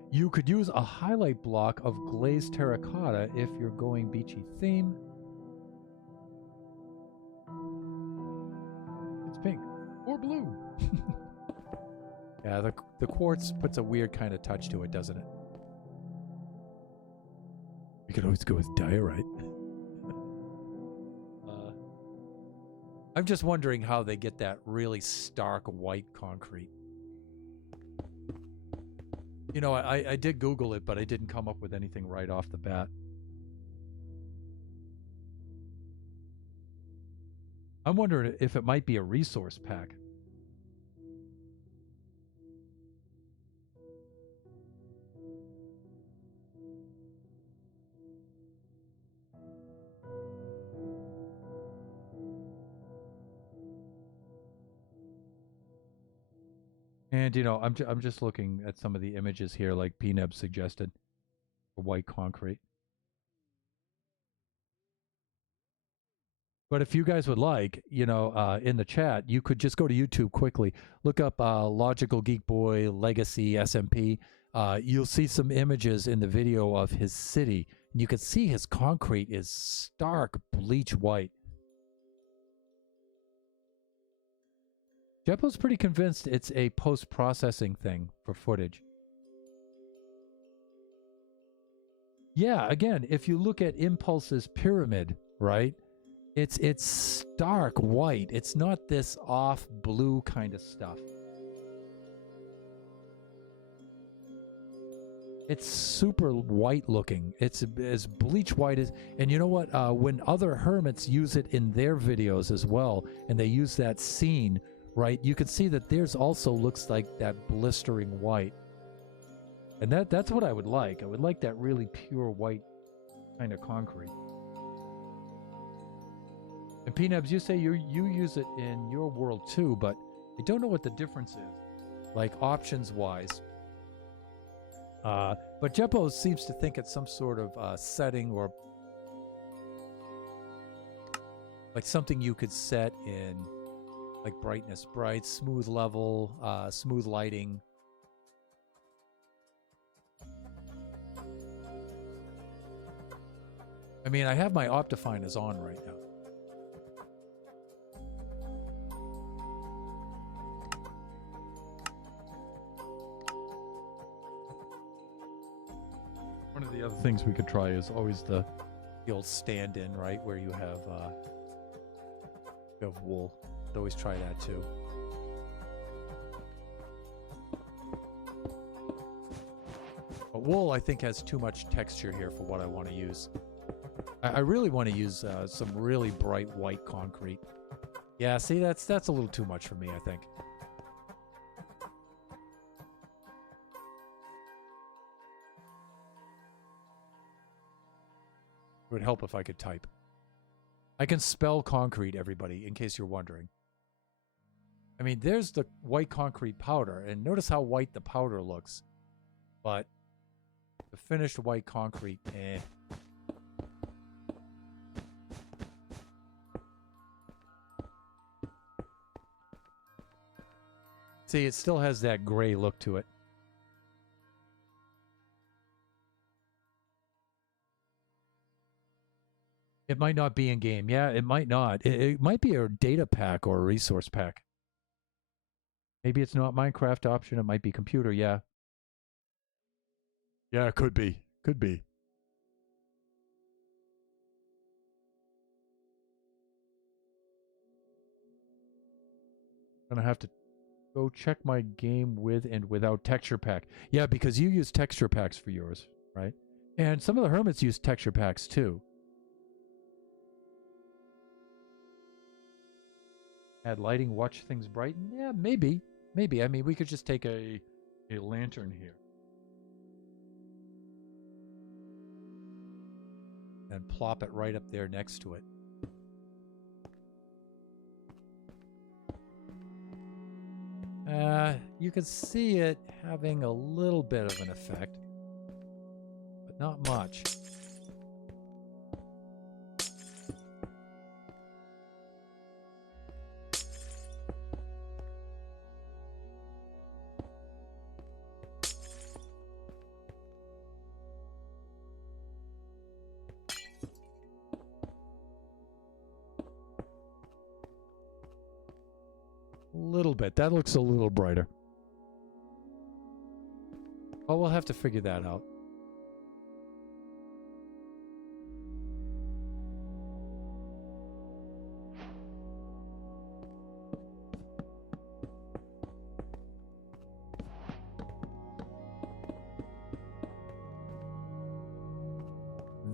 You could use a highlight block of glazed terracotta if you're going beachy theme. It's pink or blue. Yeah, the quartz puts a weird kind of touch to it, doesn't it? You could always go with diorite. I'm just wondering how they get that really stark white concrete. You know, I did Google it, but I didn't come up with anything right off the bat. I'm wondering if it might be a resource pack. And you know, I'm just looking at some of the images here, like PNEB suggested, for white concrete. But if you guys would like, you know, in the chat, you could just go to YouTube quickly, look up Logical Geek Boy Legacy SMP. You'll see some images in the video of his city. And you can see his concrete is stark bleach white. Jeppo's pretty convinced it's a post-processing thing for footage. Yeah, again, if you look at Impulse's pyramid, right? It's stark white. It's not this off blue kind of stuff. It's super white looking. It's as bleach white as, and you know what? When other hermits use it in their videos as well, and they use that scene, right? You can see that theirs also looks like that blistering white. And that's what I would like. I would like that really pure white kind of concrete. And Peanubs, you say you use it in your world too, but I don't know what the difference is, like options wise. But Jeppo seems to think it's some sort of setting or like something you could set in, like brightness, bright, smooth level, smooth lighting. I mean, I have my Optifiners on right now. One of the other things we could try is always the old stand-in, right, where you have wool. I'd always try that too. But wool, I think, has too much texture here for what I want to use. I really want to use some really bright white concrete. Yeah, see, that's a little too much for me, I think. It would help if I could type. I can spell concrete, everybody, in case you're wondering. I mean, there's the white concrete powder, and notice how white the powder looks. But the finished white concrete, eh. See, it still has that gray look to it. It might not be in game. Yeah, it might not. It might be a data pack or a resource pack. Maybe it's not Minecraft option. It might be computer. Yeah. Yeah, it could be. Could be. Gonna have to go check my game with and without texture pack. Yeah, because you use texture packs for yours, right? And some of the hermits use texture packs too. Add lighting, watch things brighten. Yeah, maybe. Maybe. I mean, we could just take a lantern here. And plop it right up there next to it. You can see it having a little bit of an effect, but not much. Little bit. That looks a little brighter. Well, we'll have to figure that out.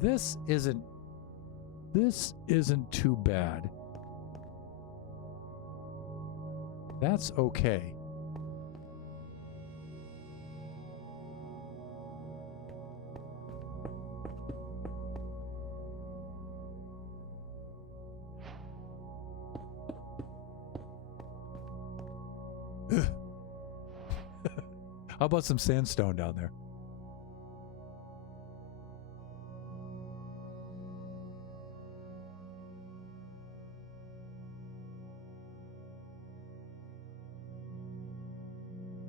this isn't too bad. That's okay. How about some sandstone down there?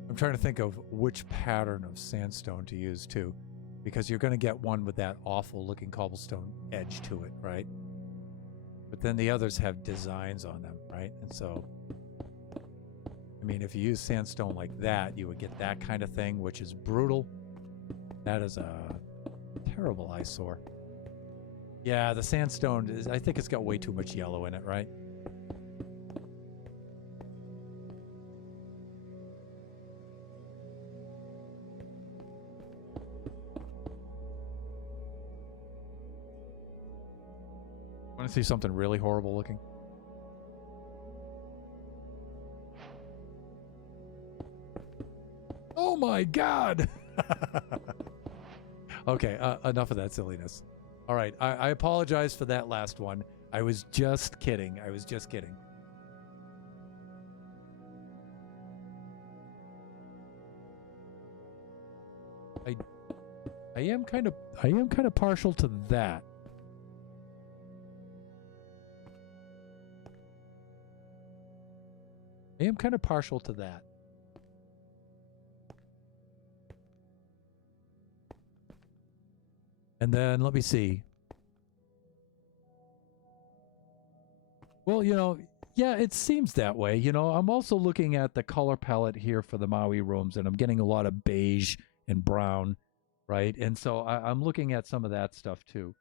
I'm trying to think of which pattern of sandstone to use too, because you're going to get one with that awful looking cobblestone edge to it, right? But then the others have designs on them, right? And so, I mean, if you use sandstone like that, you would get that kind of thing, which is brutal. That is a terrible eyesore. Yeah, the sandstone is, I think it's got way too much yellow in it, right? Want to see something really horrible looking? Oh my god! Okay, enough of that silliness. All right, I apologize for that last one. I was just kidding. I was just kidding. I am kind of partial to that. I am kind of partial to that. And then let me see. Well, you know, yeah, it seems that way. You know, I'm also looking at the color palette here for the Maui rooms, and I'm getting a lot of beige and brown, right? And so I'm looking at some of that stuff too.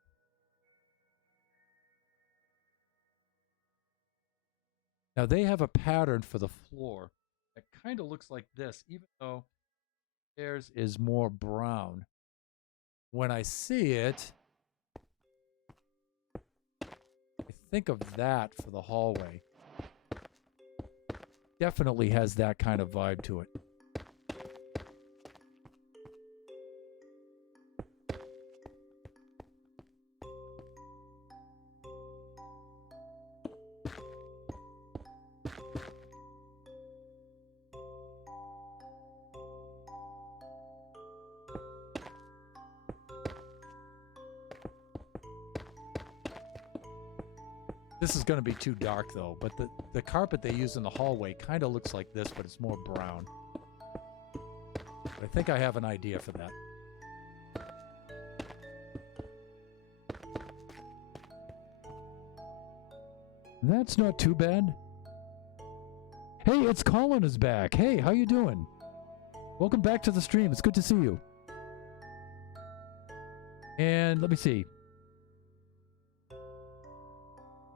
Now they have a pattern for the floor that kind of looks like this, even though theirs is more brown. When I see it, I think of that for the hallway. Definitely has that kind of vibe to it. This is going to be too dark though, but the carpet they use in the hallway kind of looks like this, but it's more brown. I think I have an idea for that. That's not too bad. Hey, it's Colin is back. Hey, how you doing? Welcome back to the stream. It's good to see you. And let me see.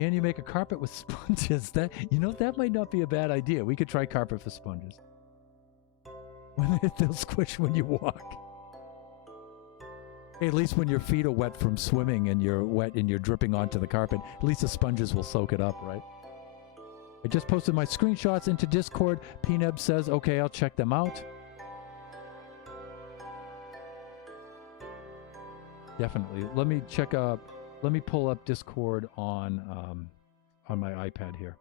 Can you make a carpet with sponges? That, you know, that might not be a bad idea. We could try carpet for sponges. They'll squish when you walk. Hey, at least when your feet are wet from swimming and you're wet and you're dripping onto the carpet, at least the sponges will soak it up, right? I just posted my screenshots into Discord. PNeb says, okay, I'll check them out. Definitely. Let me check up. Let me pull up Discord on my iPad here.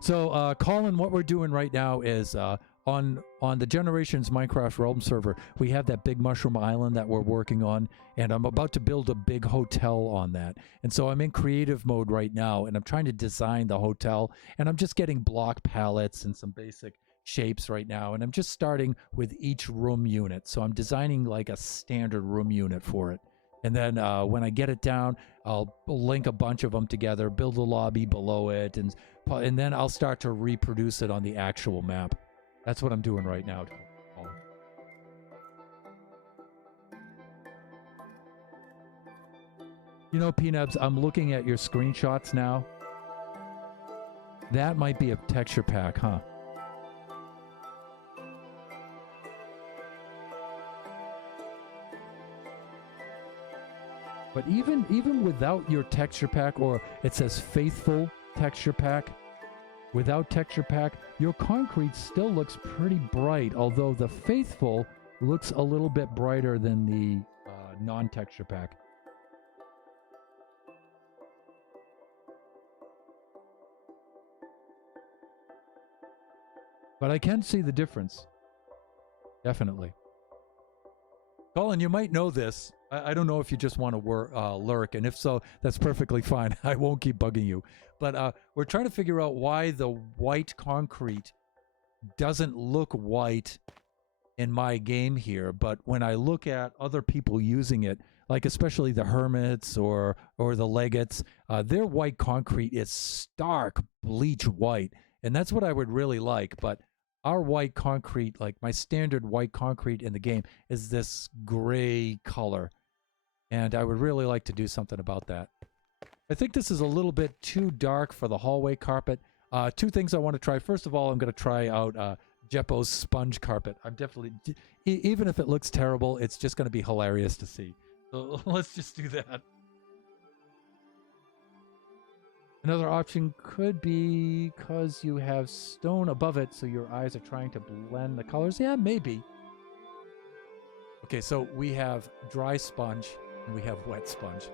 So, Colin, what we're doing right now is on the Generations Minecraft Realm server, we have that big mushroom island that we're working on, and I'm about to build a big hotel on that. And so I'm in creative mode right now, and I'm trying to design the hotel, and I'm just getting block palettes and some basic shapes right now, and I'm just starting with each room unit. So I'm designing like a standard room unit for it, and then when I get it down, I'll link a bunch of them together, build a lobby below it, and then I'll start to reproduce it on the actual map. That's what I'm doing right now. You know, Peanuts, I'm looking at your screenshots now. That might be a texture pack, huh? But even without your texture pack, or it says faithful texture pack, without texture pack, your concrete still looks pretty bright, although the faithful looks a little bit brighter than the non-texture pack. But I can see the difference. Definitely. Colin, you might know this. I don't know if you just want to lurk, and if so, that's perfectly fine. I won't keep bugging you. But we're trying to figure out why the white concrete doesn't look white in my game here, but when I look at other people using it, like especially the Hermits or the Legates, their white concrete is stark bleach white, and that's what I would really like. But our white concrete, like my standard white concrete in the game, is this gray color, and I would really like to do something about that. I think this is a little bit too dark for the hallway carpet. Two things I want to try. First of all, I'm going to try out Jeppo's sponge carpet. I'm definitely, even if it looks terrible, it's just going to be hilarious to see. So let's just do that. Another option could be because you have stone above it, so your eyes are trying to blend the colors. Yeah, maybe. Okay, so we have dry sponge and we have wet sponge.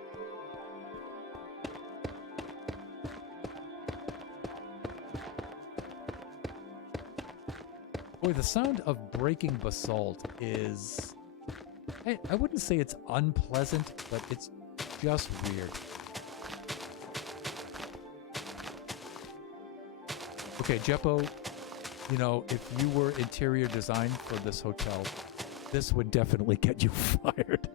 Boy, the sound of breaking basalt is... I wouldn't say it's unpleasant, but it's just weird. Okay, Jeppo, you know, if you were interior design for this hotel, this would definitely get you fired.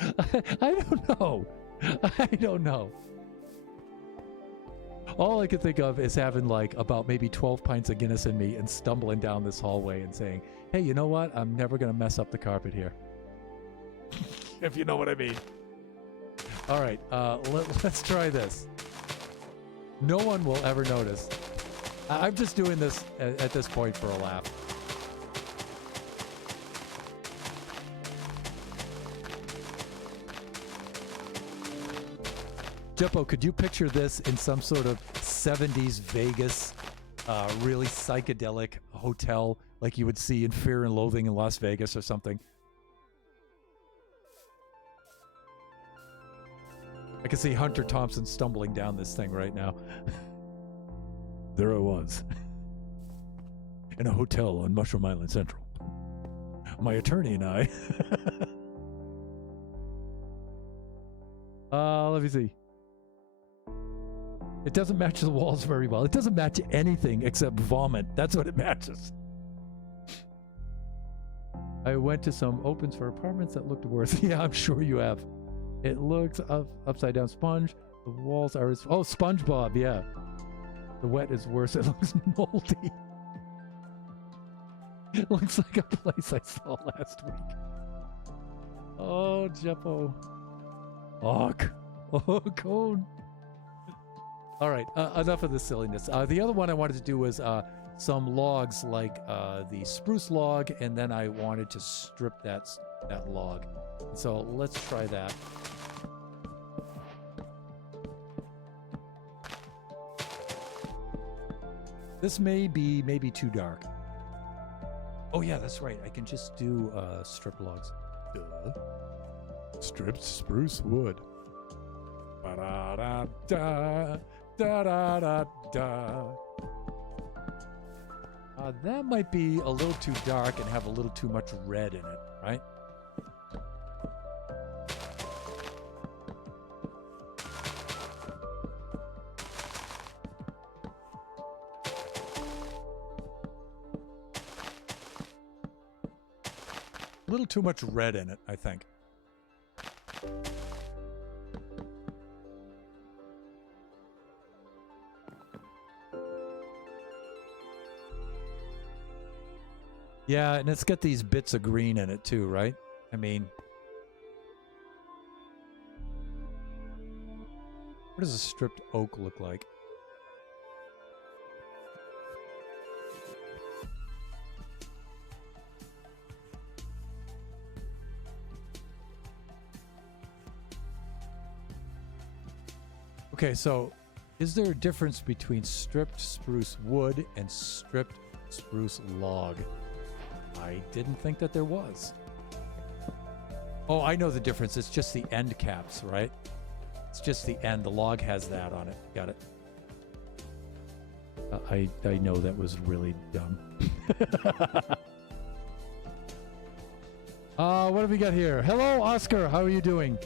I don't know. I don't know. All I could think of is having like about maybe 12 pints of Guinness in me and stumbling down this hallway and saying, hey, you know what? I'm never going to mess up the carpet here. If you know what I mean. All right, let's try this. No one will ever notice. I'm just doing this at this point for a laugh. Jeppo, could you picture this in some sort of 70s Vegas, really psychedelic hotel like you would see in Fear and Loathing in Las Vegas or something? I can see Hunter Thompson stumbling down this thing right now. There I was. In a hotel on Mushroom Island Central. My attorney and I. Let me see. It doesn't match the walls very well. It doesn't match anything except vomit. That's what it matches. I went to some opens for apartments that looked worse. Yeah, I'm sure you have. It looks upside down sponge. The walls are as... Oh, SpongeBob, yeah. The wet is worse. It looks moldy. It looks like a place I saw last week. Oh, Jeppo. Oh, Cone. All right, enough of this silliness. The other one I wanted to do was some logs, like the spruce log, and then I wanted to strip that log. So let's try that. This may be maybe too dark. Oh yeah, that's right. I can just do strip logs. Duh. Stripped spruce wood. Ba-da-da-da. Da-da-da-da. That might be a little too dark and have a little too much red in it, right? A little too much red in it, I think. Yeah, and it's got these bits of green in it too, right? I mean, what does a stripped oak look like? Okay, so is there a difference between stripped spruce wood and stripped spruce log? I didn't think that there was. Oh, I know the difference. It's just the end caps, right? It's just the end. The log has that on it. Got it. I know that was really dumb. What have we got here? Hello, Oscar. How are you doing?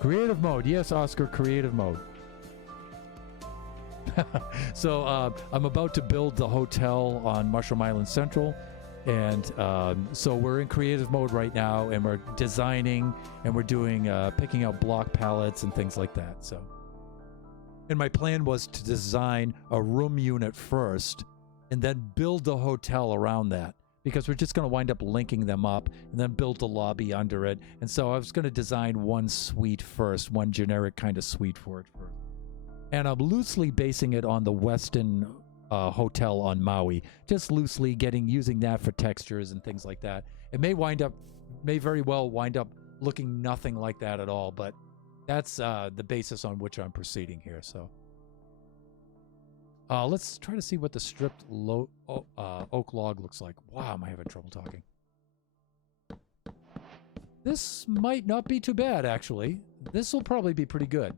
Creative mode. Yes, Oscar, creative mode. So I'm about to build the hotel on Mushroom Island Central. And so we're in creative mode right now, and we're designing, and we're doing picking out block palettes and things like that. So, and my plan was to design a room unit first, and then build the hotel around that, because we're just going to wind up linking them up, and then build the lobby under it. And so I was going to design one suite first, one generic kind of suite for it first, and I'm loosely basing it on the Westin hotel on Maui, just loosely using that for textures and things like that. It may very well wind up looking nothing like that at all, but that's the basis on which I'm proceeding here. So let's try to see what the stripped oak log looks like. Wow, am I having trouble talking? This might not be too bad, actually. This will probably be pretty good.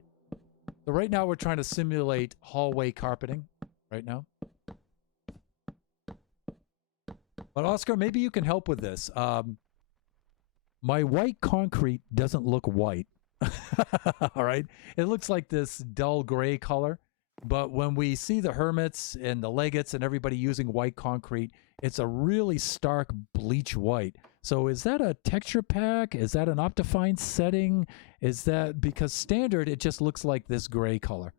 So right now we're trying to simulate hallway carpeting right now. But Oscar, maybe you can help with this. My white concrete doesn't look white. All right. It looks like this dull gray color. But when we see the hermits and the legates and everybody using white concrete, it's a really stark bleach white. So is that a texture pack? Is that an Optifine setting? Is that because standard, it just looks like this gray color?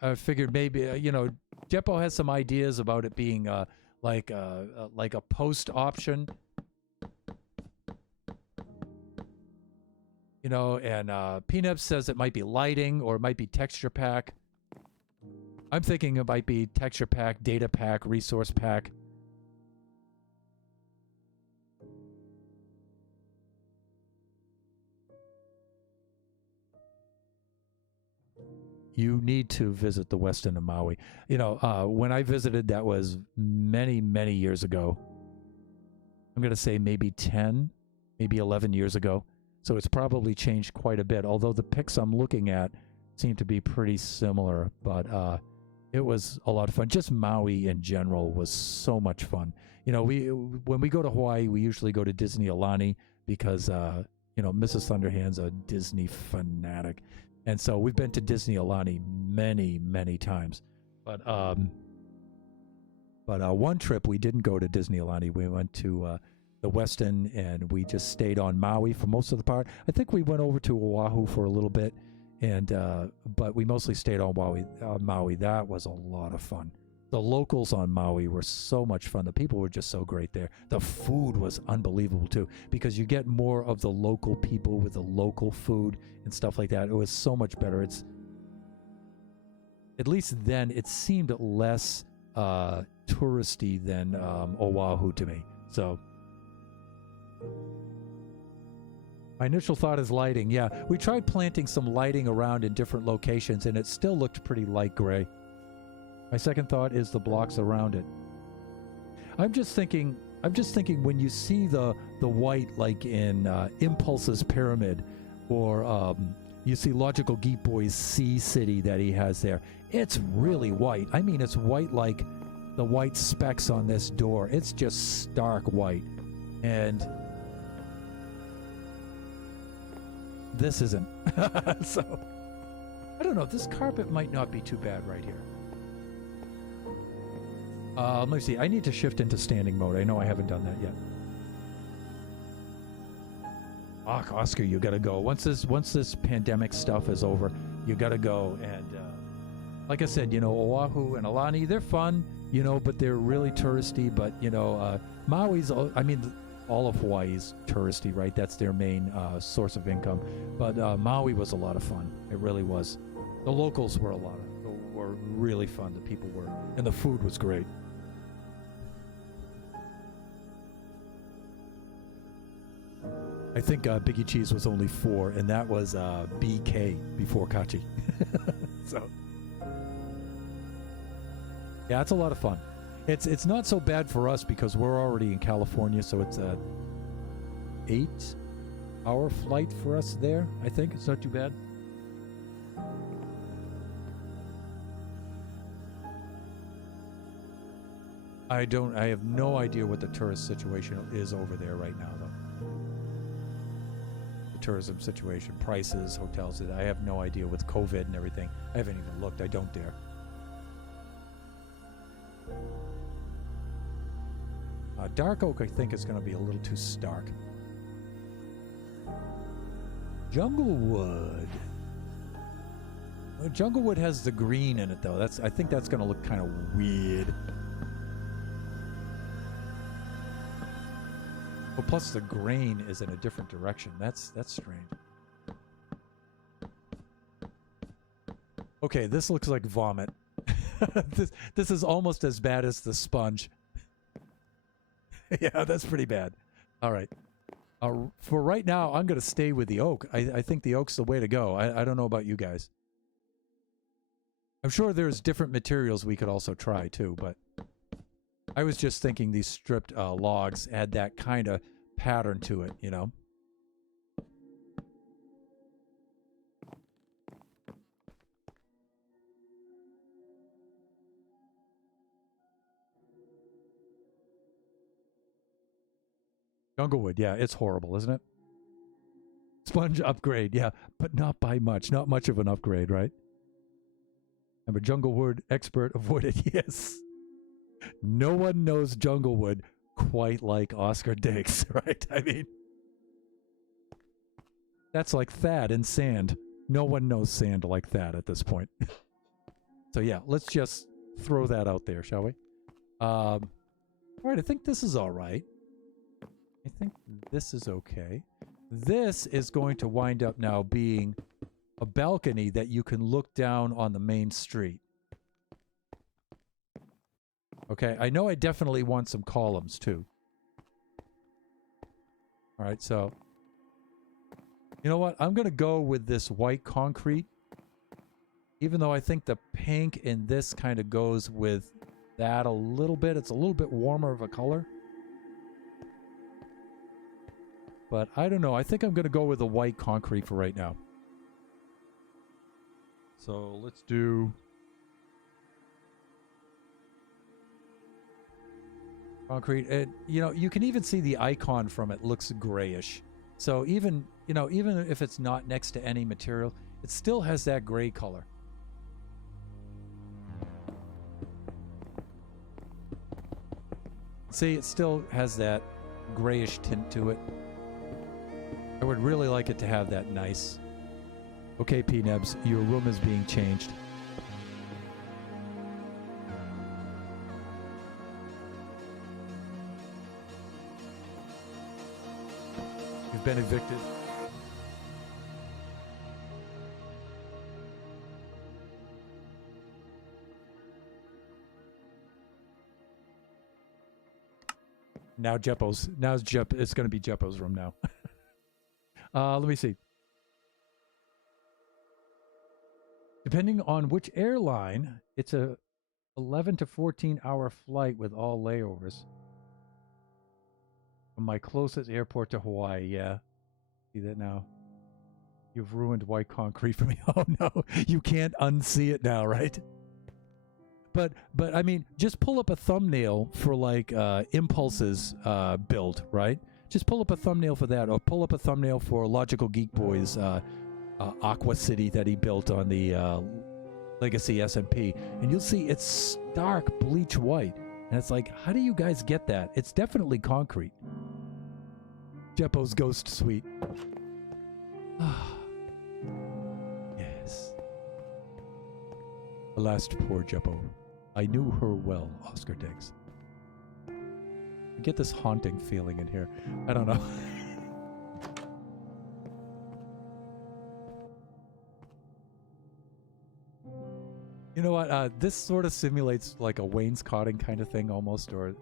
I figured maybe, Jeppo has some ideas about it being like a post option. And Peanuts says it might be lighting or it might be texture pack. I'm thinking it might be texture pack, data pack, resource pack. You need to visit the Westin of Maui. When I visited, that was many, many years ago. I'm going to say maybe 10, maybe 11 years ago. So it's probably changed quite a bit, although the pics I'm looking at seem to be pretty similar. But it was a lot of fun. Just Maui in general was so much fun. When we go to Hawaii, we usually go to Disney Aulani because, Mrs. Thunderhand's a Disney fanatic. And so we've been to Disney Aulani many, many times. But one trip we didn't go to Disney Aulani. We went to the Westin, and we just stayed on Maui for most of the part. I think we went over to Oahu for a little bit, but we mostly stayed on Maui. That was a lot of fun. The locals on Maui were so much fun. The people were just so great there. The food was unbelievable too, because you get more of the local people with the local food and stuff like that. It was so much better. At least then, it seemed less touristy than Oahu to me. So my initial thought is lighting. Yeah, we tried planting some lighting around in different locations, and it still looked pretty light gray. My second thought is the blocks around it. I'm just thinking when you see the white, like in Impulse's pyramid, or you see Logical Geek Boy's Sea City that he has there, it's really white. I mean, it's white like the white specks on this door. It's just stark white. And this isn't. So, I don't know. This carpet might not be too bad right here. Let me see. I need to shift into standing mode. I know I haven't done that yet. Oscar, you gotta go. Once this pandemic stuff is over, you gotta go. And like I said, Oahu and Aulani, they're fun, but they're really touristy. But Maui's, all of Hawaii's touristy, right? That's their main source of income. But Maui was a lot of fun. It really was. The locals were really fun. The people were, and the food was great. I think Biggie Cheese was only 4, and that was BK before Kachi. So, yeah, it's a lot of fun. It's not so bad for us because we're already in California, so it's a 8-hour flight for us there. I think it's not too bad. I have no idea what the tourist situation is over there right now, though. The tourism situation, prices, hotels, I have no idea with COVID and everything. I haven't even looked. I don't dare. Dark Oak, I think, is going to be a little too stark. Junglewood. Well, Junglewood has the green in it, though. I think that's going to look kind of weird. Well, plus the grain is in a different direction. That's strange. Okay, this looks like vomit. This is almost as bad as the sponge. Yeah, that's pretty bad. All right. For right now, I'm going to stay with the oak. I think the oak's the way to go. I don't know about you guys. I'm sure there's different materials we could also try too, but I was just thinking these stripped logs add that kind of pattern to it, you know? Junglewood, yeah, it's horrible, isn't it? Sponge upgrade, yeah, but not by much. Not much of an upgrade, right? I'm a Junglewood expert. Avoided, yes. No one knows Junglewood quite like Oscar Diggs, right? I mean, that's like Thad and sand. No one knows sand like that at this point. So yeah, let's just throw that out there, shall we? All right, I think this is all right. I think this is okay. This is going to wind up now being a balcony that you can look down on the main street. Okay, I know I definitely want some columns too. All right, so you know what? I'm going to go with this white concrete. Even though I think the pink in this kind of goes with that a little bit. It's a little bit warmer of a color. But I don't know. I think I'm going to go with the white concrete for right now. So let's do concrete. You know, you can even see the icon from it looks grayish. So even, you know, even if it's not next to any material, it still has that gray color. See, it still has that grayish tint to it. I would really like it to have that nice. Okay, P-Nebs, your room is being changed. You've been evicted. Now Jeppo's. It's going to be Jeppo's room now. Let me see. Depending on which airline, it's a 11 to 14 hour flight with all layovers. From my closest airport to Hawaii, yeah. See that now? You've ruined white concrete for me. Oh no, you can't unsee it now, right? But I mean, just pull up a thumbnail for like Impulse's build, right? Just pull up a thumbnail for that, or pull up a thumbnail for Logical Geek Boy's Aqua City that he built on the Legacy SMP, and you'll see it's stark bleach white. And it's like, how do you guys get that? It's definitely concrete. Jeppo's Ghost Suite. Yes. Alas, poor Jeppo. I knew her well, Oscar Diggs. I get this haunting feeling in here. I don't know. You know what? This sort of simulates like a wainscoting kind of thing almost, or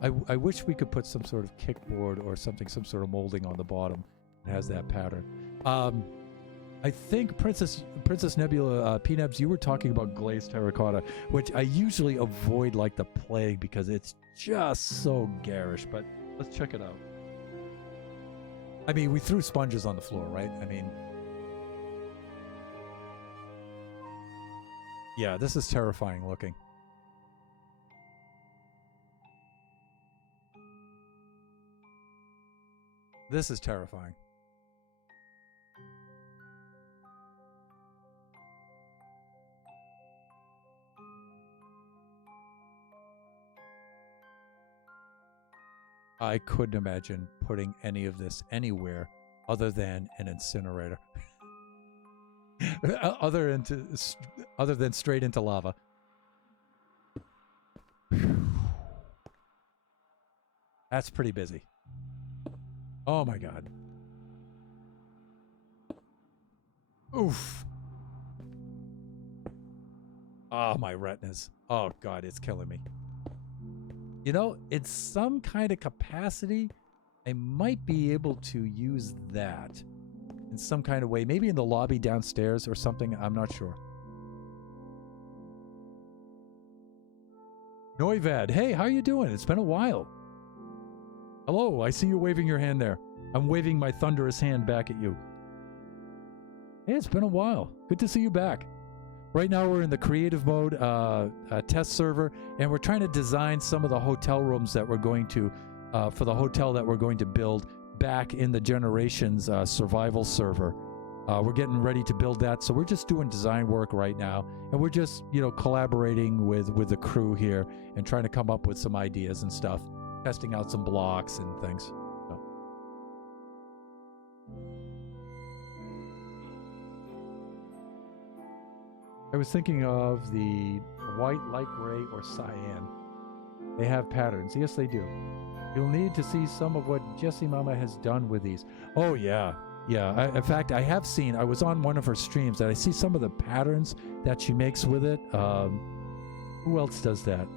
I wish we could put some sort of kickboard or something, some sort of molding on the bottom that has that pattern. I think Princess Nebula, P-Nebs, you were talking about glazed terracotta, which I usually avoid like the plague because it's just so garish, but let's check it out. I mean, we threw sponges on the floor, right? I mean, yeah, this is terrifying looking. This is terrifying. I couldn't imagine putting any of this anywhere other than an incinerator. other than straight into lava. That's pretty busy. Oh my god. Oof. Oh, my retinas. Oh god, it's killing me. You know, it's some kind of capacity. I might be able to use that in some kind of way. Maybe in the lobby downstairs or something. I'm not sure. Noivad, hey, how you doing? It's been a while. Hello, I see you waving your hand there. I'm waving my thunderous hand back at you. Hey, it's been a while. Good to see you back. Right now we're in the creative mode test server, and we're trying to design some of the hotel rooms that we're going to, for the hotel that we're going to build back in the Generations survival server. We're getting ready to build that, so we're just doing design work right now, and we're just, collaborating with the crew here and trying to come up with some ideas and stuff, testing out some blocks and things. I was thinking of the white, light gray, or cyan. They have patterns. Yes, they do. You'll need to see some of what Jessie Mama has done with these. Oh, yeah. Yeah. In fact, I have seen, I was on one of her streams, and I see some of the patterns that she makes with it. Who else does that?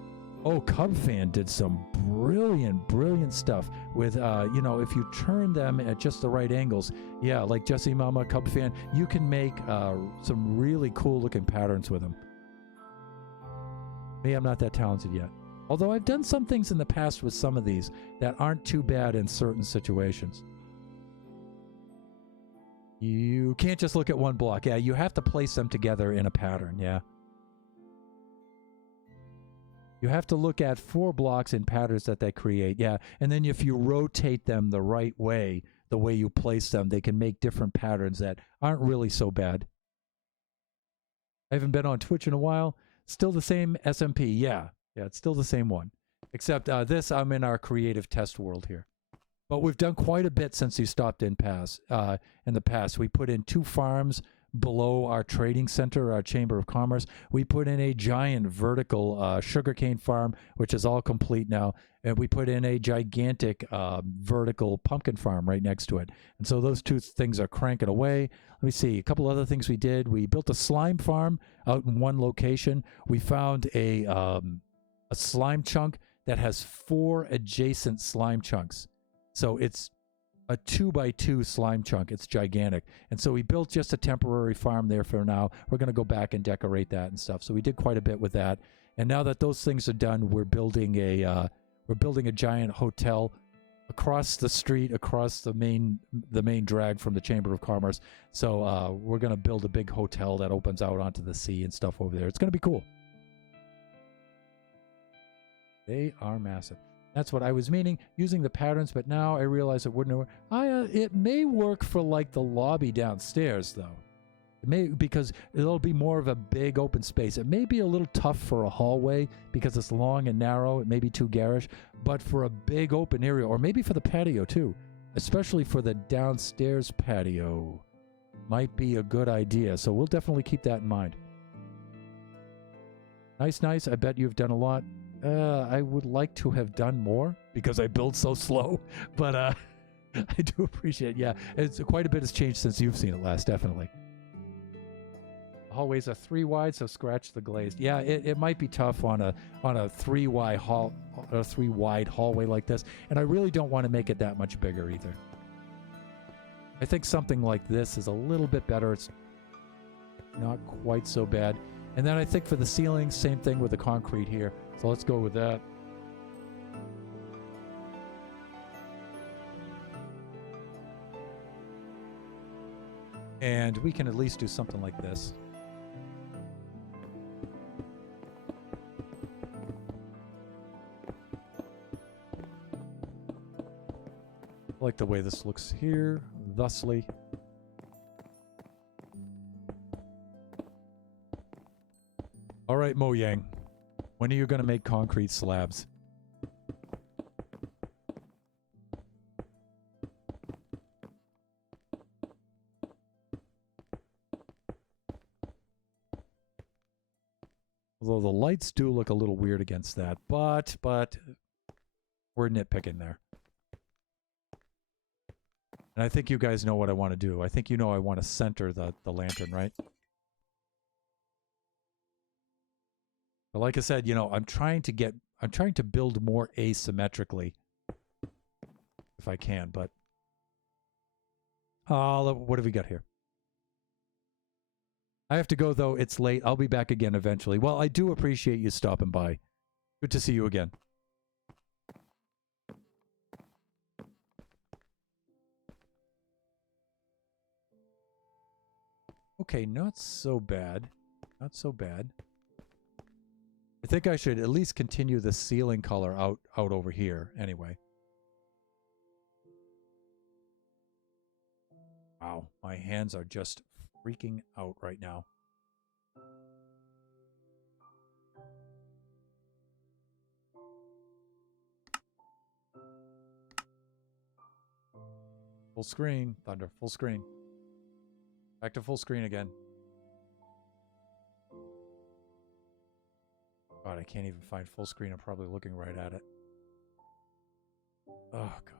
Oh, Cubfan did some brilliant stuff with, if you turn them at just the right angles, yeah, like Jessie Mama, Cubfan, you can make some really cool looking patterns with them. Me, I'm not that talented yet. Although I've done some things in the past with some of these that aren't too bad in certain situations. You can't just look at one block. Yeah, you have to place them together in a pattern, yeah. You have to look at 4 blocks in patterns that they create, yeah. And then if you rotate them the right way, the way you place them, they can make different patterns that aren't really so bad. I haven't been on Twitch in a while. Still the same SMP, yeah. Yeah, it's still the same one. Except this, I'm in our creative test world here. But we've done quite a bit since you stopped in the past. We put in 2 farms below our trading center, our Chamber of Commerce. We put in a giant vertical sugarcane farm, which is all complete now. And we put in a gigantic vertical pumpkin farm right next to it. And so those 2 things are cranking away. Let me see, a couple other things we did. We built a slime farm out in one location. We found a slime chunk that has 4 adjacent slime chunks. So it's a 2x2 slime chunk. It's gigantic. And so we built just a temporary farm there for now. We're going to go back and decorate that and stuff. So we did quite a bit with that. And now that those things are done, we're building a giant hotel across the street, across the main drag from the Chamber of Commerce. So we're going to build a big hotel that opens out onto the sea and stuff over there. It's going to be cool. They are massive. That's what I was meaning, using the patterns, but now I realize it wouldn't work. It may work for like the lobby downstairs, though. It may, because it'll be more of a big open space. It may be a little tough for a hallway because it's long and narrow. It may be too garish, but for a big open area, or maybe for the patio too, especially for the downstairs patio, might be a good idea. So we'll definitely keep that in mind. Nice. I bet you've done a lot. I would like to have done more because I build so slow, but I do appreciate it. Yeah, it's quite a bit has changed since you've seen it last, definitely. hallways are 3 wide, so scratch the glazed. Yeah, it might be tough on a 3 wide hallway like this, and I really don't want to make it that much bigger either. I think something like this is a little bit better. It's not quite so bad. And then I think for the ceiling, same thing with the concrete here. So let's go with that. And we can at least do something like this. I like the way this looks here, thusly. All right, Mo Yang. When are you going to make concrete slabs? Although the lights do look a little weird against that, but we're nitpicking there. And I think you guys know what I want to do. I think you know I want to center the lantern, right? But like I said, you know, I'm trying to build more asymmetrically if I can, but what have we got here? I have to go, though. It's late. I'll be back again eventually. Well, I do appreciate you stopping by. Good to see you again. Okay, not so bad. Not so bad. I think I should at least continue the ceiling color out over here anyway. Wow, my hands are just freaking out right now. Full screen, Thunder, full screen. Back to full screen again. God, I can't even find full screen. I'm probably looking right at it. Oh, God.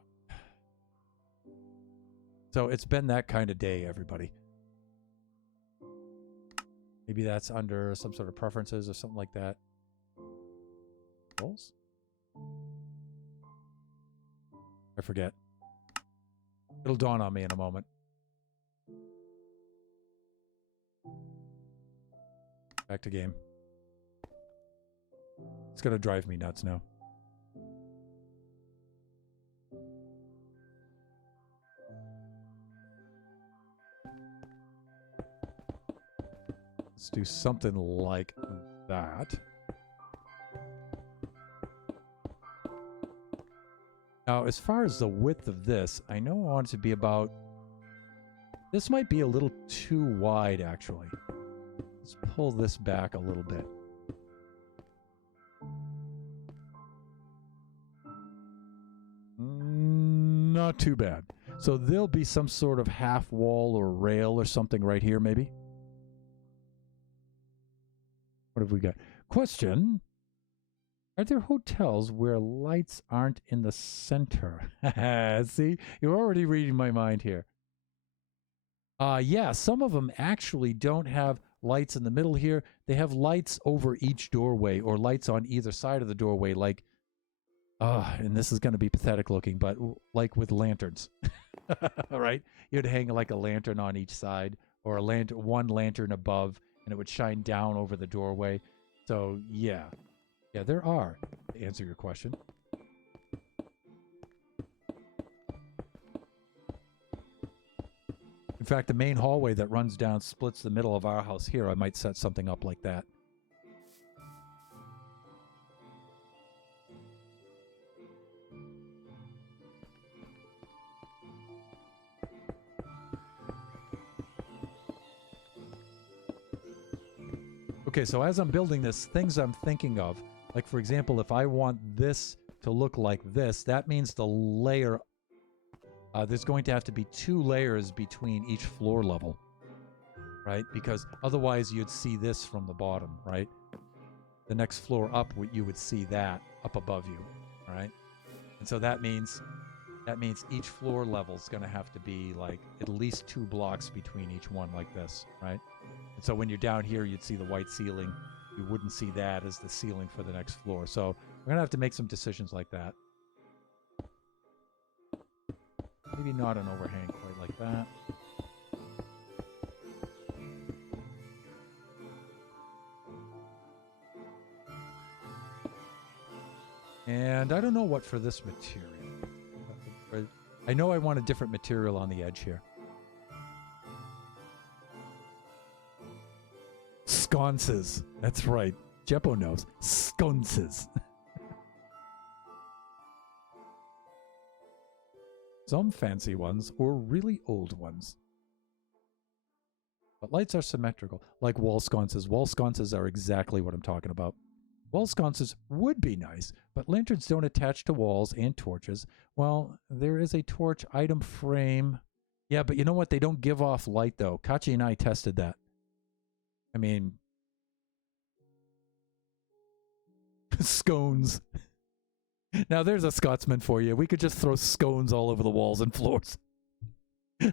So it's been that kind of day, everybody. Maybe that's under some sort of preferences or something like that. Goals? I forget. It'll dawn on me in a moment. Back to game. It's gonna drive me nuts now. Let's do something like that. Now, as far as the width of this, I know I want it to be about... This might be a little too wide, actually. Let's pull this back a little bit. Not too bad. So there'll be some sort of half wall or rail or something right here, maybe. What have we got? Question. Are there hotels where lights aren't in the center? See, you're already reading my mind here. Yeah, some of them actually don't have lights in the middle here. They have lights over each doorway or lights on either side of the doorway, like, and this is going to be pathetic looking, but like with lanterns. All right? You'd hang like a lantern on each side or one lantern above, and it would shine down over the doorway. So, yeah. Yeah, there are, to answer your question. In fact, the main hallway that runs down splits the middle of our house here. I might set something up like that. Okay, so as I'm building this, things I'm thinking of, like for example, if I want this to look like this, that means the layer, there's going to have to be 2 layers between each floor level, right? Because otherwise you'd see this from the bottom, right? The next floor up, you would see that up above you, right? And so that means each floor level is going to have to be like at least 2 blocks between each one like this, right? And so when you're down here, you'd see the white ceiling. You wouldn't see that as the ceiling for the next floor. So we're going to have to make some decisions like that. Maybe not an overhang quite like that. And I don't know what for this material. I know I want a different material on the edge here. Sconces. That's right. Jeppo knows. Sconces. Some fancy ones or really old ones. But lights are symmetrical, like wall sconces. Wall sconces are exactly what I'm talking about. Wall sconces would be nice, but lanterns don't attach to walls and torches. Well, there is a torch item frame. Yeah, but you know what? They don't give off light, though. Kachi and I tested that. I mean, scones. Now, there's a Scotsman for you. We could just throw scones all over the walls and floors.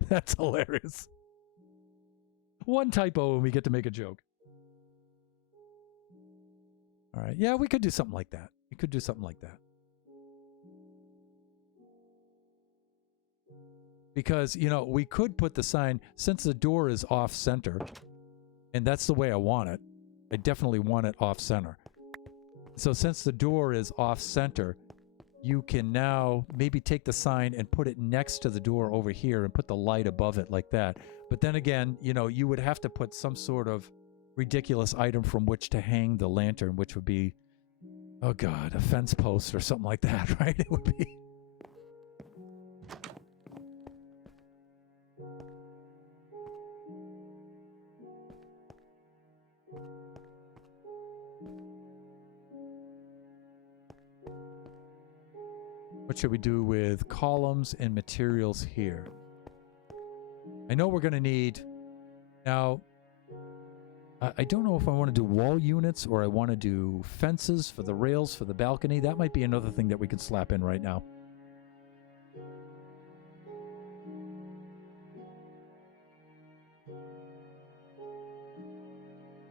That's hilarious. One typo and we get to make a joke. All right. Yeah, we could do something like that. We could do something like that. Because, you know, we could put the sign, since the door is off center, and that's the way I want it. I definitely want it off center. So since the door is off center, you can now maybe take the sign and put it next to the door over here and put the light above it like that. But then again, you know, you would have to put some sort of ridiculous item from which to hang the lantern, which would be, oh God, a fence post or something like that, right? It would be. What should we do with columns and materials here? I know we're going to need... Now, I don't know if I want to do wall units or I want to do fences for the rails for the balcony. That might be another thing that we can slap in right now.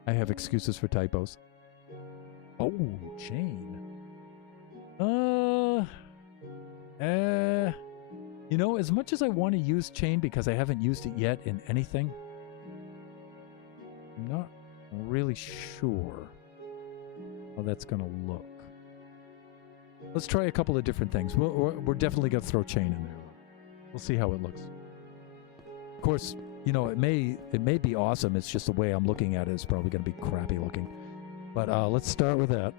I have excuses for typos. Oh, chain. You know, as much as I want to use chain because I haven't used it yet in anything, I'm not really sure how that's going to look. Let's try a couple of different things. We're definitely going to throw chain in there. We'll see how it looks. Of course, you know, it may be awesome. It's just the way I'm looking at it is probably going to be crappy looking. But let's start with that.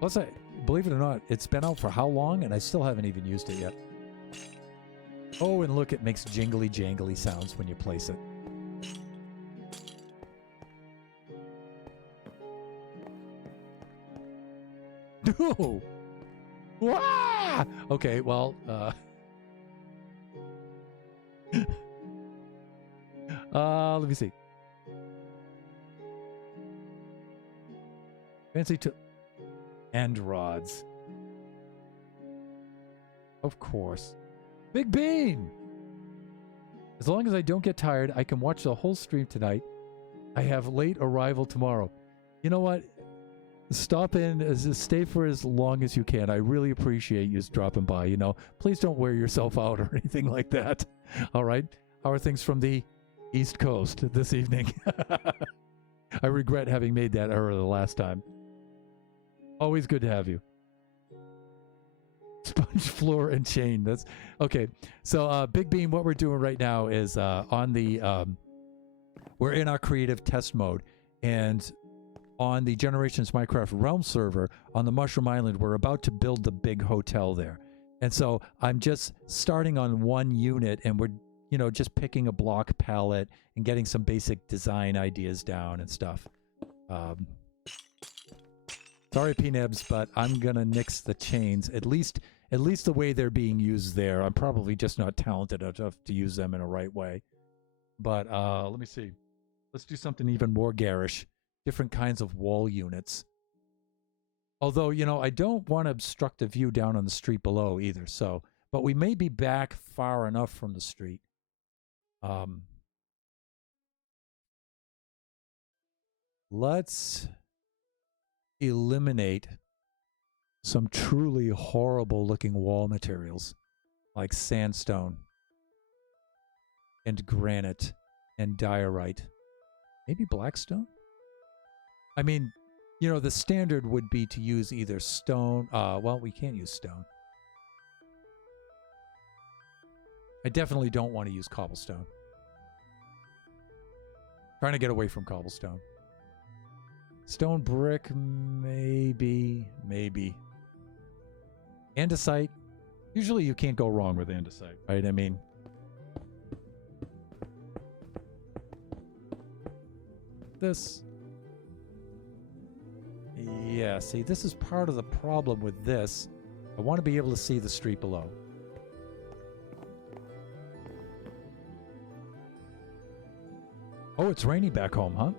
Plus, believe it or not, it's been out for how long, and I still haven't even used it yet. Oh, and look, it makes jingly jangly sounds when you place it. No! Wah! Okay, well, let me see. Fancy to... End rods. Of course. Big Bean! As long as I don't get tired, I can watch the whole stream tonight. I have late arrival tomorrow. You know what? Stop in, stay for as long as you can. I really appreciate you dropping by, you know. Please don't wear yourself out or anything like that. All right? How are things from the East Coast this evening? I regret having made that error the last time. Always good to have you. Sponge floor and chain. That's okay. So Big Bean, what we're doing right now is on the we're in our creative test mode, and on the Generations Minecraft Realm server on the Mushroom Island, we're about to build the big hotel there. And so I'm just starting on one unit, and we're, you know, just picking a block palette and getting some basic design ideas down and stuff. Sorry, P-Nebs, but I'm gonna nix the chains, at least the way they're being used there. I'm probably just not talented enough to use them in a right way. But let me see. Let's do something even more garish. Different kinds of wall units. Although, you know, I don't want to obstruct the view down on the street below either. So but we may be back far enough from the street. Let's eliminate some truly horrible looking wall materials like sandstone and granite and diorite. Maybe blackstone? I mean, you know, the standard would be to use either stone. Well, we can't use stone. I definitely don't want to use cobblestone. Trying to get away from cobblestone. Stone brick, maybe. Andesite. Usually you can't go wrong with andesite, right? I mean, this. Yeah, see, this is part of the problem with this. I want to be able to see the street below. Oh, it's rainy back home, huh?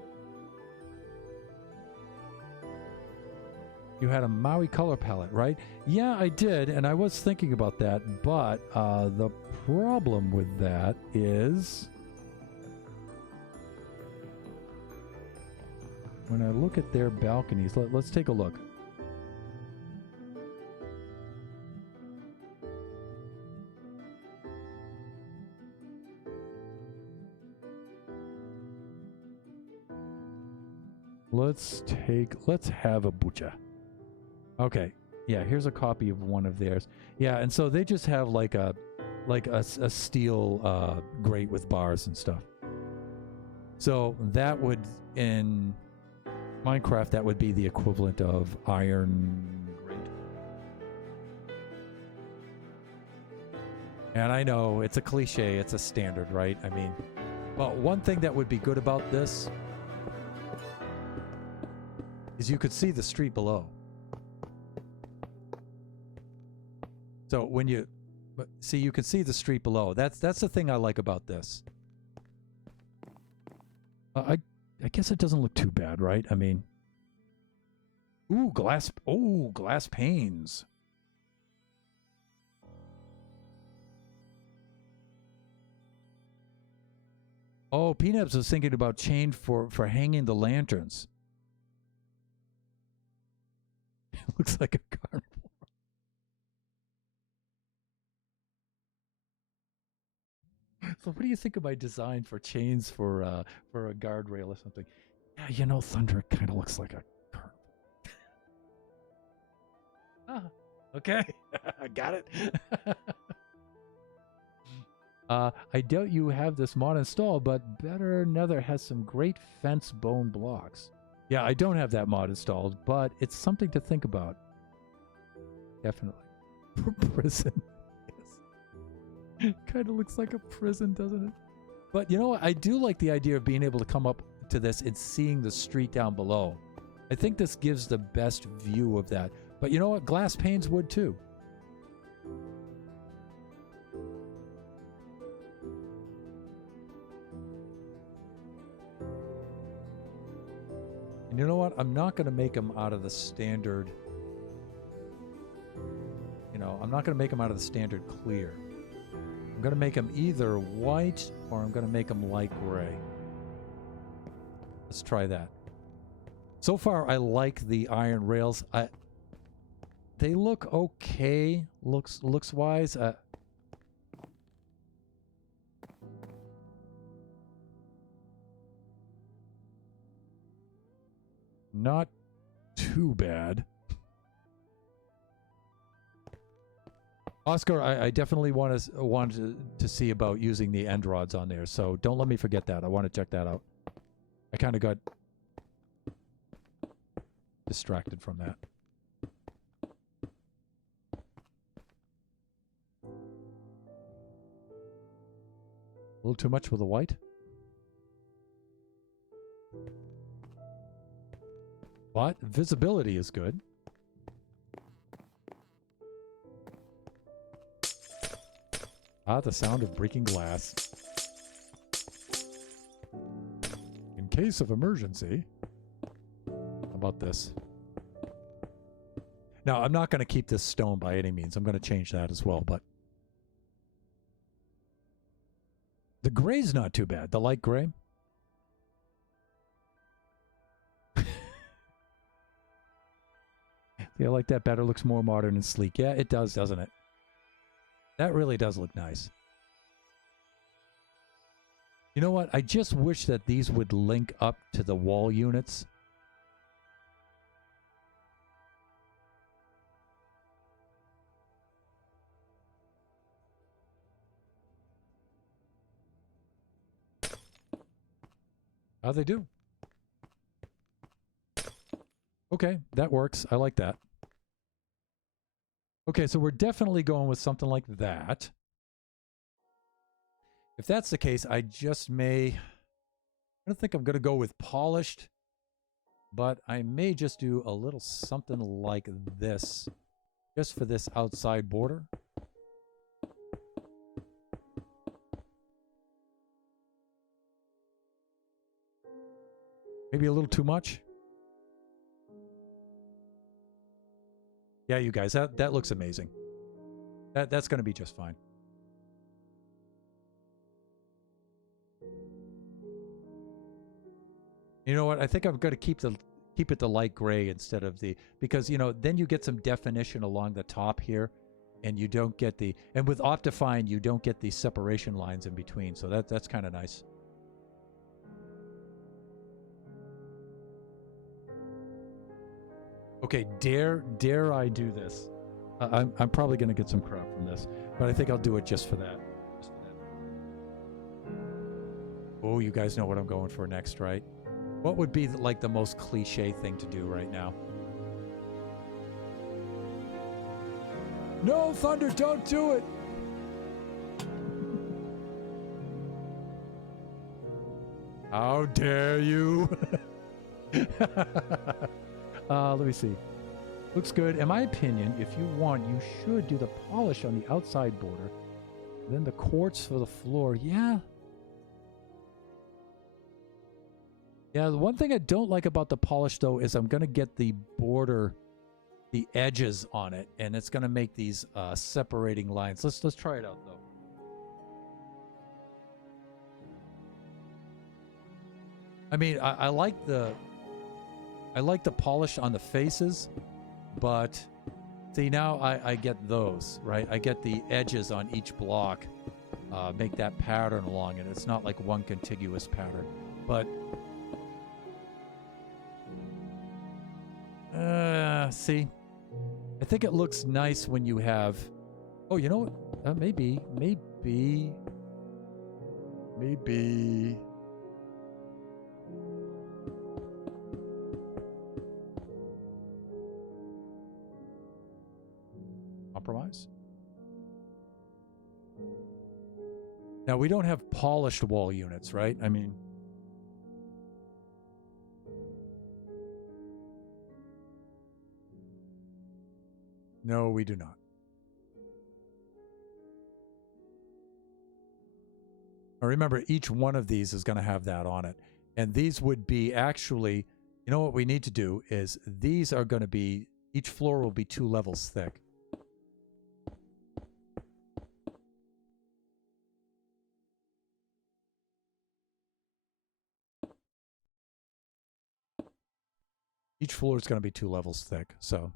You had a Maui color palette, right? Yeah, I did, and I was thinking about that, but the problem with that is when I look at their balconies, let's take a look. Let's have a bucha. Okay, yeah, here's a copy of one of theirs. Yeah, and so they just have like a steel grate with bars and stuff. So that would, in Minecraft, that would be the equivalent of iron grate. And I know it's a cliche, it's a standard, right? I mean, well, one thing that would be good about this is you could see the street below. So when you see, you can see the street below. That's the thing I like about this. I guess it doesn't look too bad, right? I mean, glass panes. Oh, Peanuts was thinking about chain for hanging the lanterns. It looks like a carnival. So what do you think of my design for chains for a guardrail or something? Yeah, you know, Thunder, it kind of looks like a carnival. Okay. Got it. I doubt you have this mod installed, but Better Nether has some great fence bone blocks. Yeah, I don't have that mod installed, but it's something to think about. Definitely. Prison. Kind of looks like a prison, doesn't it? But you know what? I do like the idea of being able to come up to this and seeing the street down below. I think this gives the best view of that. But you know what? Glass panes would too. And you know what? I'm not going to make them out of the standard. You know, I'm not going to make them out of the standard clear. I'm going to make them either white or I'm going to make them light gray. Let's try that. So far, I like the iron rails. They look okay, looks wise. Not too bad. Oscar, I definitely wanted to see about using the end rods on there, so don't let me forget that. I want to check that out. I kind of got distracted from that. A little too much with the white? But visibility is good. The sound of breaking glass. In case of emergency. How about this? Now, I'm not going to keep this stone by any means. I'm going to change that as well, but The gray's not too bad. The light gray. Yeah, I like that better. Looks more modern and sleek. Yeah, it does, doesn't it? That really does look nice. You know what? I just wish that these would link up to the wall units. How'd they do? Okay, that works. I like that. Okay, so we're definitely going with something like that. If that's the case, I just may... I don't think I'm going to go with polished, but I may just do a little something like this, just for this outside border. Maybe a little too much. Yeah, you guys, that looks amazing. That's going to be just fine. You know what? I think I'm going to keep it the light gray instead of the, because you know, then you get some definition along the top here, and you don't get the, and with Optifine you don't get the separation lines in between. So that's kind of nice. Okay, dare I do this? I'm probably going to get some crap from this, but I think I'll do it just for that. Oh, you guys know what I'm going for next, right? What would be like the most cliche thing to do right now? No, Thunder, don't do it! How dare you? Let me see. Looks good. In my opinion, if you want, you should do the polish on the outside border. Then the quartz for the floor. Yeah. Yeah, the one thing I don't like about the polish, though, is I'm going to get the border, the edges on it, and it's going to make these separating lines. Let's try it out, though. I mean, I like the polish on the faces, but see, now I get those, right? I get the edges on each block, make that pattern along it. It's not like one contiguous pattern, but see, I think it looks nice when you have, oh, you know what? Maybe. Compromise. Now, we don't have polished wall units, right? I mean, no, we do not. Now, remember, each one of these is going to have that on it. And these would be actually, you know what we need to do is these are going to be, each floor will be 2 levels thick. Each floor is going to be 2 levels thick, so.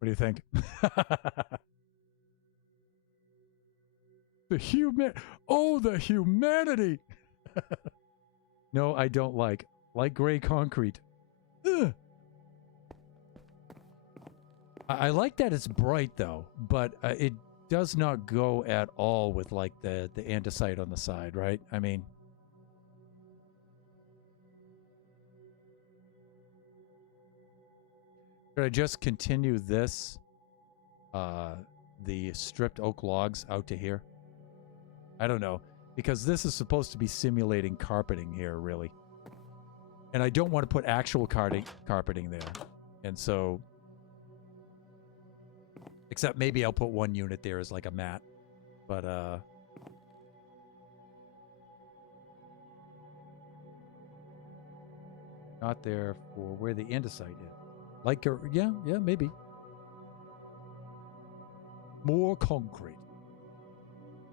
What do you think? Oh, the humanity. No, I don't like gray concrete. Ugh. I like that it's bright though, but it does not go at all with like the andesite on the side, right? I mean, should I just continue this, the stripped oak logs out to here? I don't know, because this is supposed to be simulating carpeting here, really. And I don't want to put actual carpeting there. And so, except maybe I'll put one unit there as like a mat. But, not there for where the andesite is. Like, yeah, maybe. More concrete.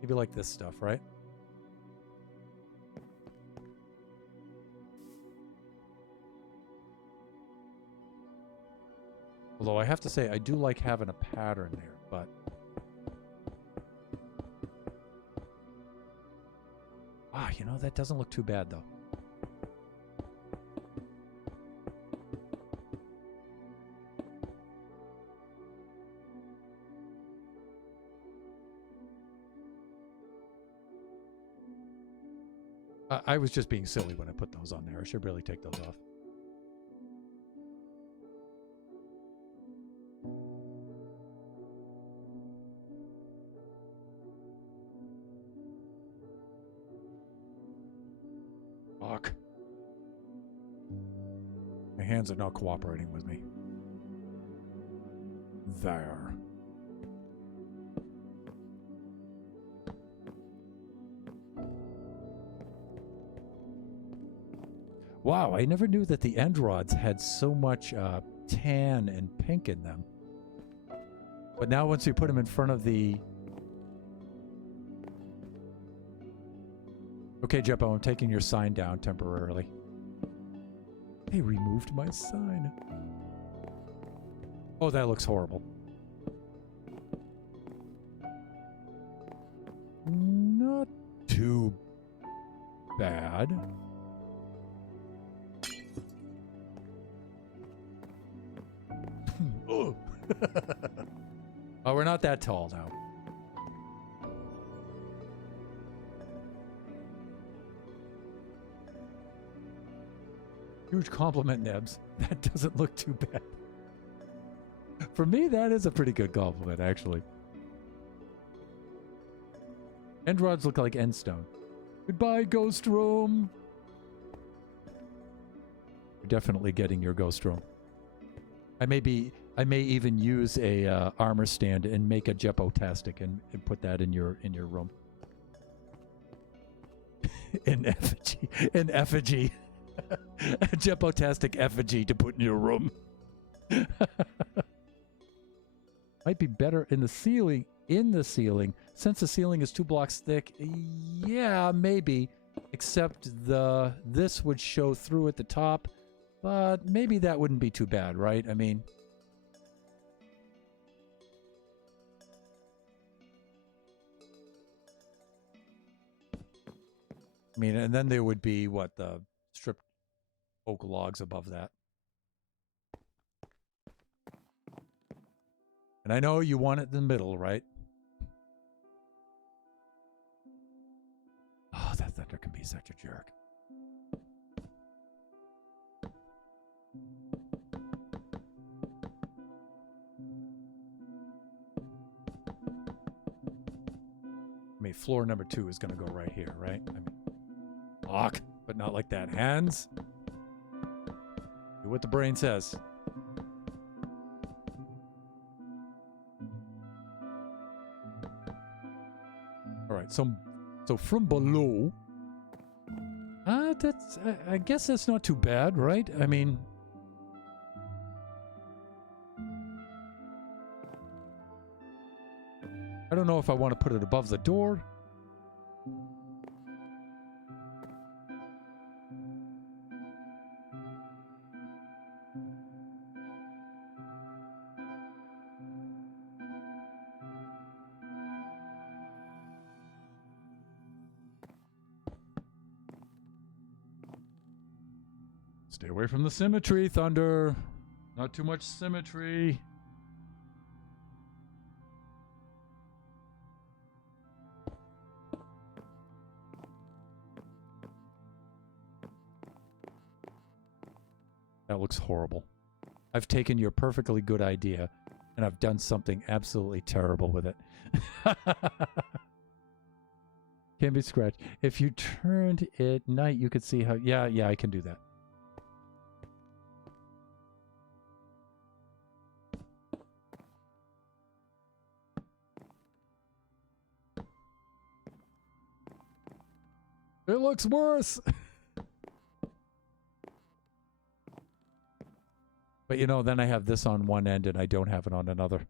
Maybe like this stuff, right? Although I have to say, I do like having a pattern there, but... you know, that doesn't look too bad, though. I was just being silly when I put those on there. I should really take those off. Fuck. My hands are not cooperating with me. There. Wow, I never knew that the end rods had so much tan and pink in them. But now once you put them in front of the... Okay, Jeppo, I'm taking your sign down temporarily. They removed my sign. Oh, that looks horrible. Not too bad. Oh, we're not that tall now. Huge compliment, Nebs. That doesn't look too bad. For me, that is a pretty good compliment, actually. End rods look like end stone. Goodbye, Ghost Room. You're definitely getting your Ghost Room. I may even use a armor stand and make a Jeppo-tastic and put that in your room. In effigy. A Jeppo-tastic effigy to put in your room. Might be better in the ceiling. Since the ceiling is 2 blocks thick, yeah, maybe. Except this would show through at the top. But maybe that wouldn't be too bad, right? I mean... and then there would be, what, the stripped oak logs above that. And I know you want it in the middle, right? Oh, that thunder can be such a jerk. Floor number 2 is going to go right here, right? Fuck, but not like that. Hands. Do what the brain says. All right, so from below, that's I guess that's not too bad, right? I mean, I don't know if I want to put it above the door. Stay away from the symmetry, Thunder. Not too much symmetry. That looks horrible. I've taken your perfectly good idea and I've done something absolutely terrible with it. Can be scratched. If you turned it night, you could see how... Yeah, I can do that. It looks worse. But you know, then I have this on one end and I don't have it on another.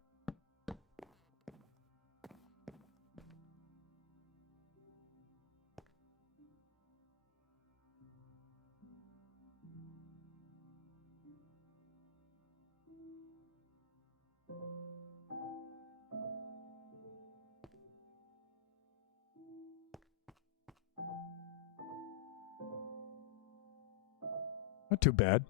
Not too bad.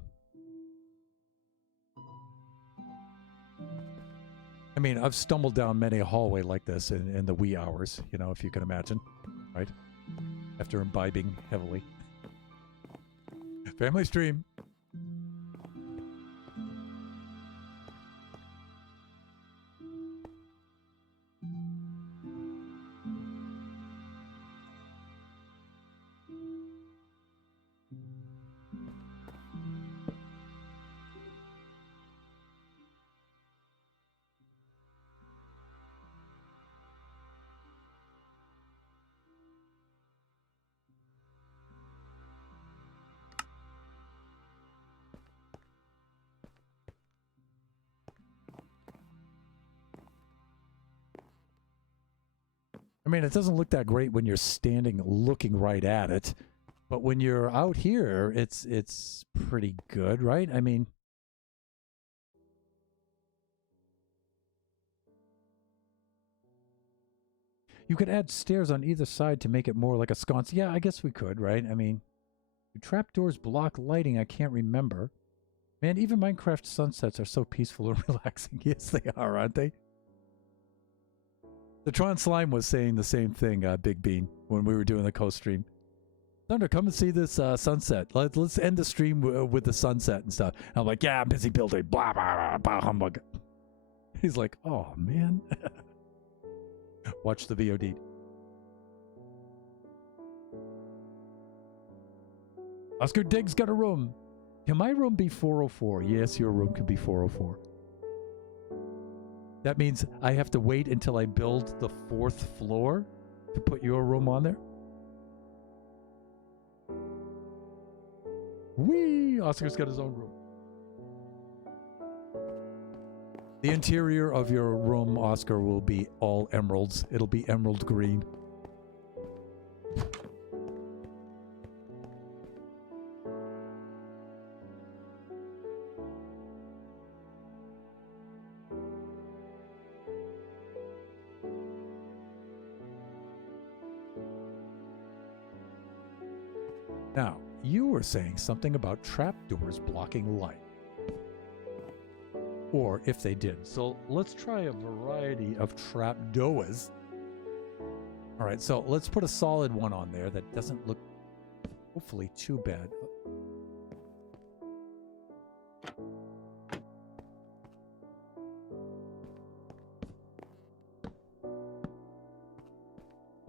I mean, I've stumbled down many a hallway like this in the wee hours, you know, if you can imagine, right? After imbibing heavily. Family stream. I mean, it doesn't look that great when you're standing looking right at it, but when you're out here, it's pretty good, right? I mean, you could add stairs on either side to make it more like a sconce. Yeah, I guess we could, right? I mean, do trapdoors block lighting? I can't remember. Man, even Minecraft sunsets are so peaceful and relaxing. Yes, they are, aren't they? The Tron Slime was saying the same thing, Big Bean, when we were doing the co-stream. Thunder, come and see this sunset. Let's end the stream with the sunset and stuff. And I'm like, yeah, I'm busy building. Blah, blah, blah, blah, humbug. He's like, oh, man. Watch the VOD. Oscar Diggs got a room. Can my room be 404? Yes, your room can be 404. That means I have to wait until I build the 4th floor to put your room on there? Whee! Oscar's got his own room. The interior of your room, Oscar, will be all emeralds. It'll be emerald green. Now, you were saying something about trapdoors blocking light. Or if they did. So let's try a variety of trapdoors. All right, so let's put a solid one on there that doesn't look hopefully too bad.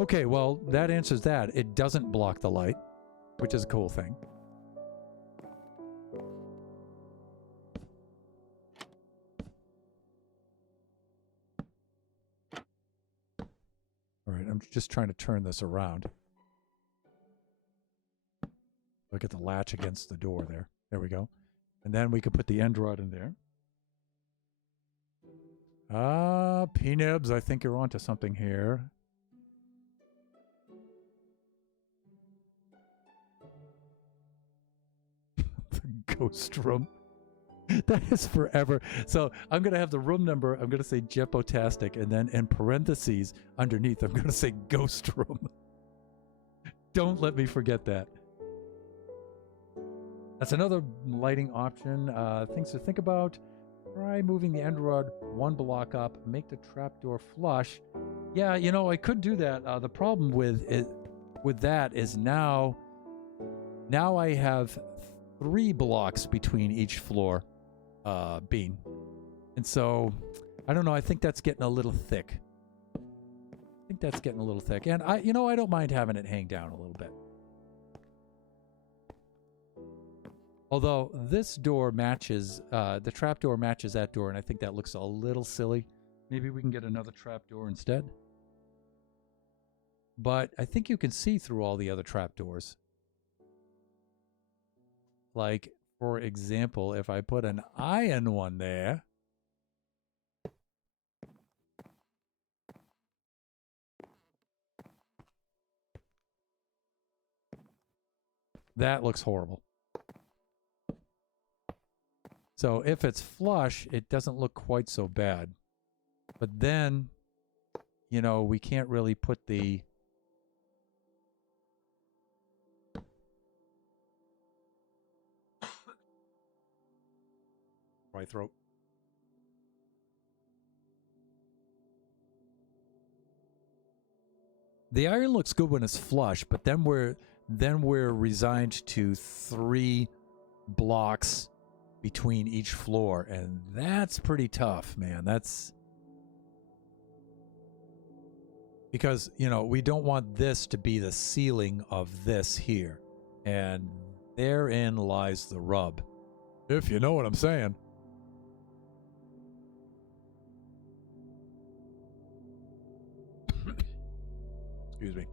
Okay, well, that answers that. It doesn't block the light, which is a cool thing. All right, I'm just trying to turn this around. Look at the latch against the door there. There we go. And then we could put the end rod in there. Ah, P-Nibs, I think you're onto something here. The ghost room. That is forever. So I'm going to have the room number. I'm going to say Jepotastic. And then in parentheses underneath, I'm going to say ghost room. Don't let me forget that. That's another lighting option. Things to think about. Try moving the end rod one block up. Make the trapdoor flush. Yeah, you know, I could do that. The problem with it, with that is now I have 3 blocks between each floor beam. And so, I don't know, I think that's getting a little thick. And I don't mind having it hang down a little bit. Although this door matches, the trap door matches that door, and I think that looks a little silly. Maybe we can get another trap door instead. But I think you can see through all the other trap doors. Like, for example, if I put an iron one there. That looks horrible. So if it's flush, it doesn't look quite so bad. But then, you know, we can't really put the... Dry throat. The iron looks good when it's flush, but then we're resigned to 3 blocks between each floor, and that's pretty tough, man. That's because, you know, we don't want this to be the ceiling of this here, and therein lies the rub, if you know what I'm saying. Excuse me.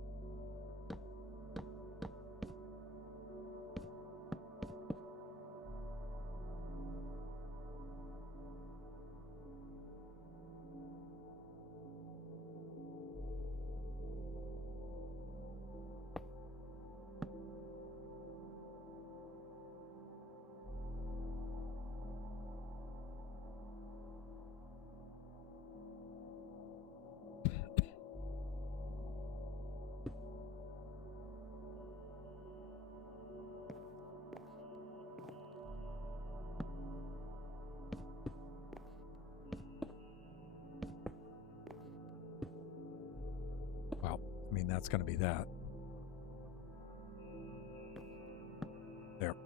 I mean, that's going to be that. There.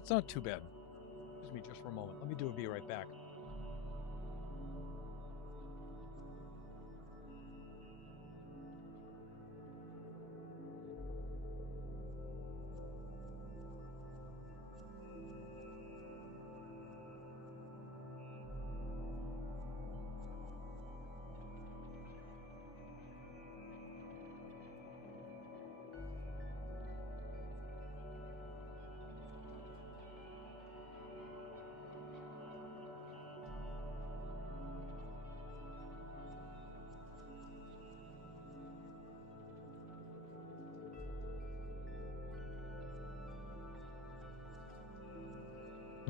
It's not too bad. Excuse me just for a moment. Let me be right back.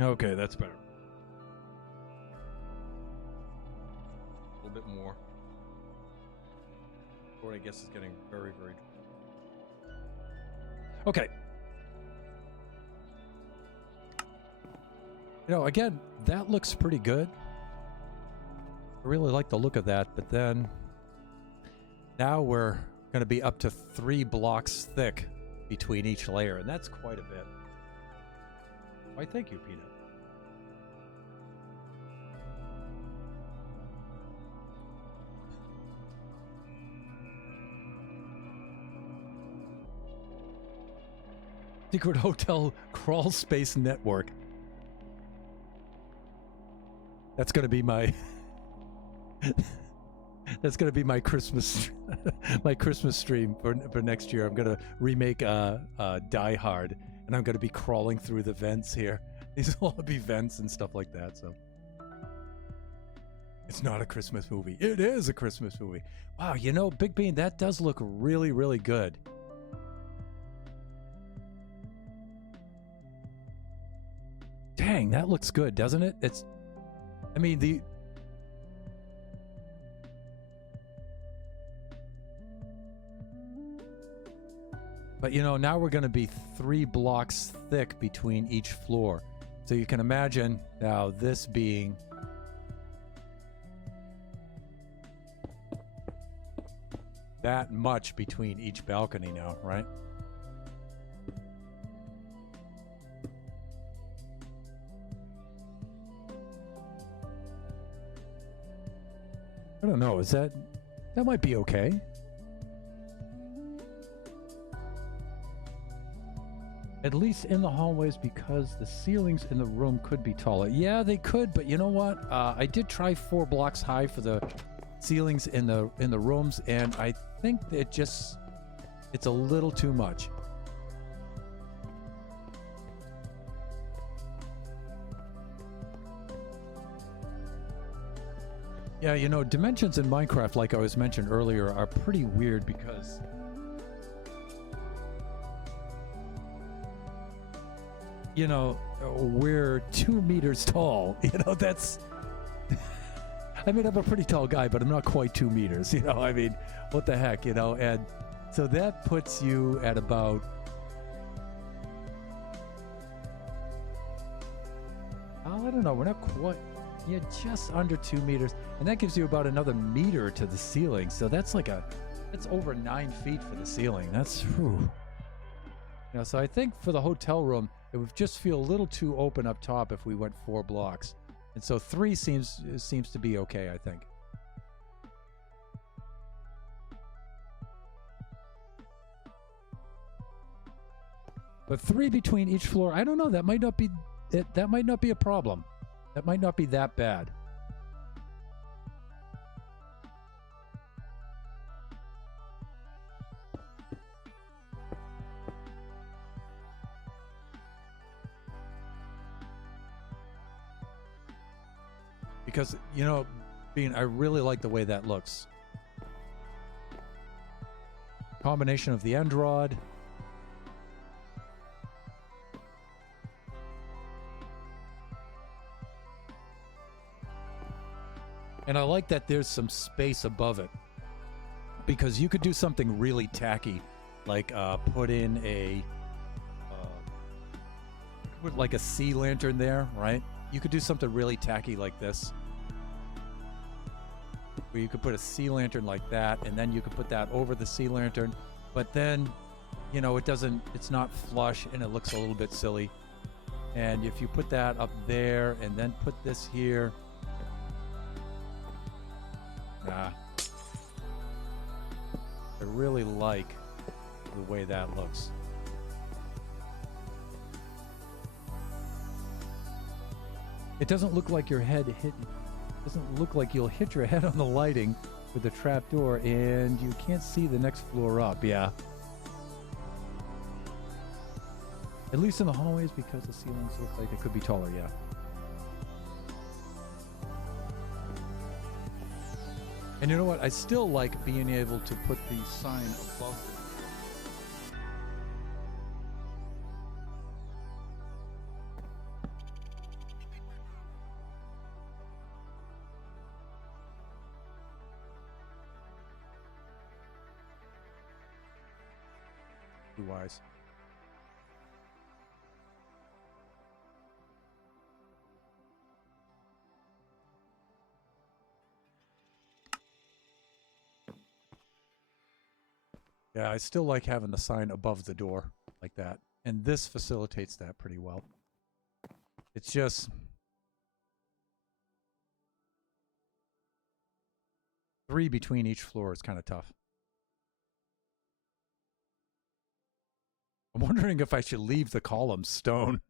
Okay, that's better. A little bit more. Or I guess is getting very, very... Okay. You know, again, that looks pretty good. I really like the look of that, but then now we're going to be up to 3 blocks thick between each layer, and that's quite a bit. Why, thank you, Peanut. Secret Hotel Crawl Space Network. That's going to be my... That's going to be my Christmas my Christmas stream for next year. I'm going to remake Die Hard, and I'm going to be crawling through the vents here. These will all be vents and stuff like that, so... It's not a Christmas movie. It is a Christmas movie. Wow, you know, Big Bean, that does look really, really good. Dang, that looks good, doesn't it? I mean, but you know, now we're going to be 3 blocks thick between each floor. So you can imagine now this being that much between each balcony now, right? I don't know. That might be okay. At least in the hallways, because the ceilings in the room could be taller. Yeah, they could, but you know what? I did try 4 blocks high for the ceilings in the rooms, and I think it's a little too much. Yeah, you know, dimensions in Minecraft, like I was mentioned earlier, are pretty weird because you know, we're 2 meters tall. You know, that's I mean, I'm a pretty tall guy, but I'm not quite 2 meters. You know, I mean, what the heck, you know? And so that puts you at about I don't know, we're not quite, yeah, just under 2 meters. And that gives you about another meter to the ceiling. So that's like that's over 9 feet for the ceiling. That's, whew. You know, so I think for the hotel room, it would just feel a little too open up top if we went 4 blocks. And so 3 seems to be okay, I think. But 3 between each floor, I don't know, that might not be that might not be a problem. That might not be that bad. Because, you know, I really like the way that looks. Combination of the end rod. And I like that there's some space above it. Because you could do something really tacky. Like put in like a sea lantern there, right? You could do something really tacky like this. Where you could put a sea lantern like that, and then you could put that over the sea lantern. But then, you know, it's not flush, and it looks a little bit silly. And if you put that up there, and then put this here. Nah. I really like the way that looks. It doesn't look like your head doesn't look like you'll hit your head on the lighting with the trapdoor, and you can't see the next floor up. Yeah. At least in the hallways, because the ceilings look like they could be taller. Yeah. And you know what? I still like being able to put the sign above it. Wise. Yeah, I still like having the sign above the door like that. And this facilitates that pretty well. It's just 3 between each floor is kind of tough. I'm wondering if I should leave the columns stone.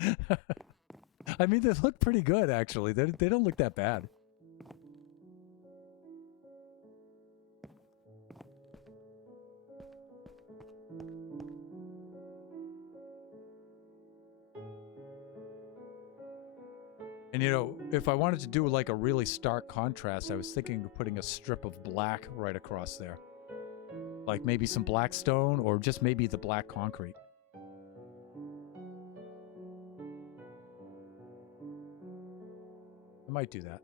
I mean, they look pretty good, actually. They don't look that bad. And you know, if I wanted to do like a really stark contrast, I was thinking of putting a strip of black right across there. Like maybe some black stone, or just maybe the black concrete. might do that.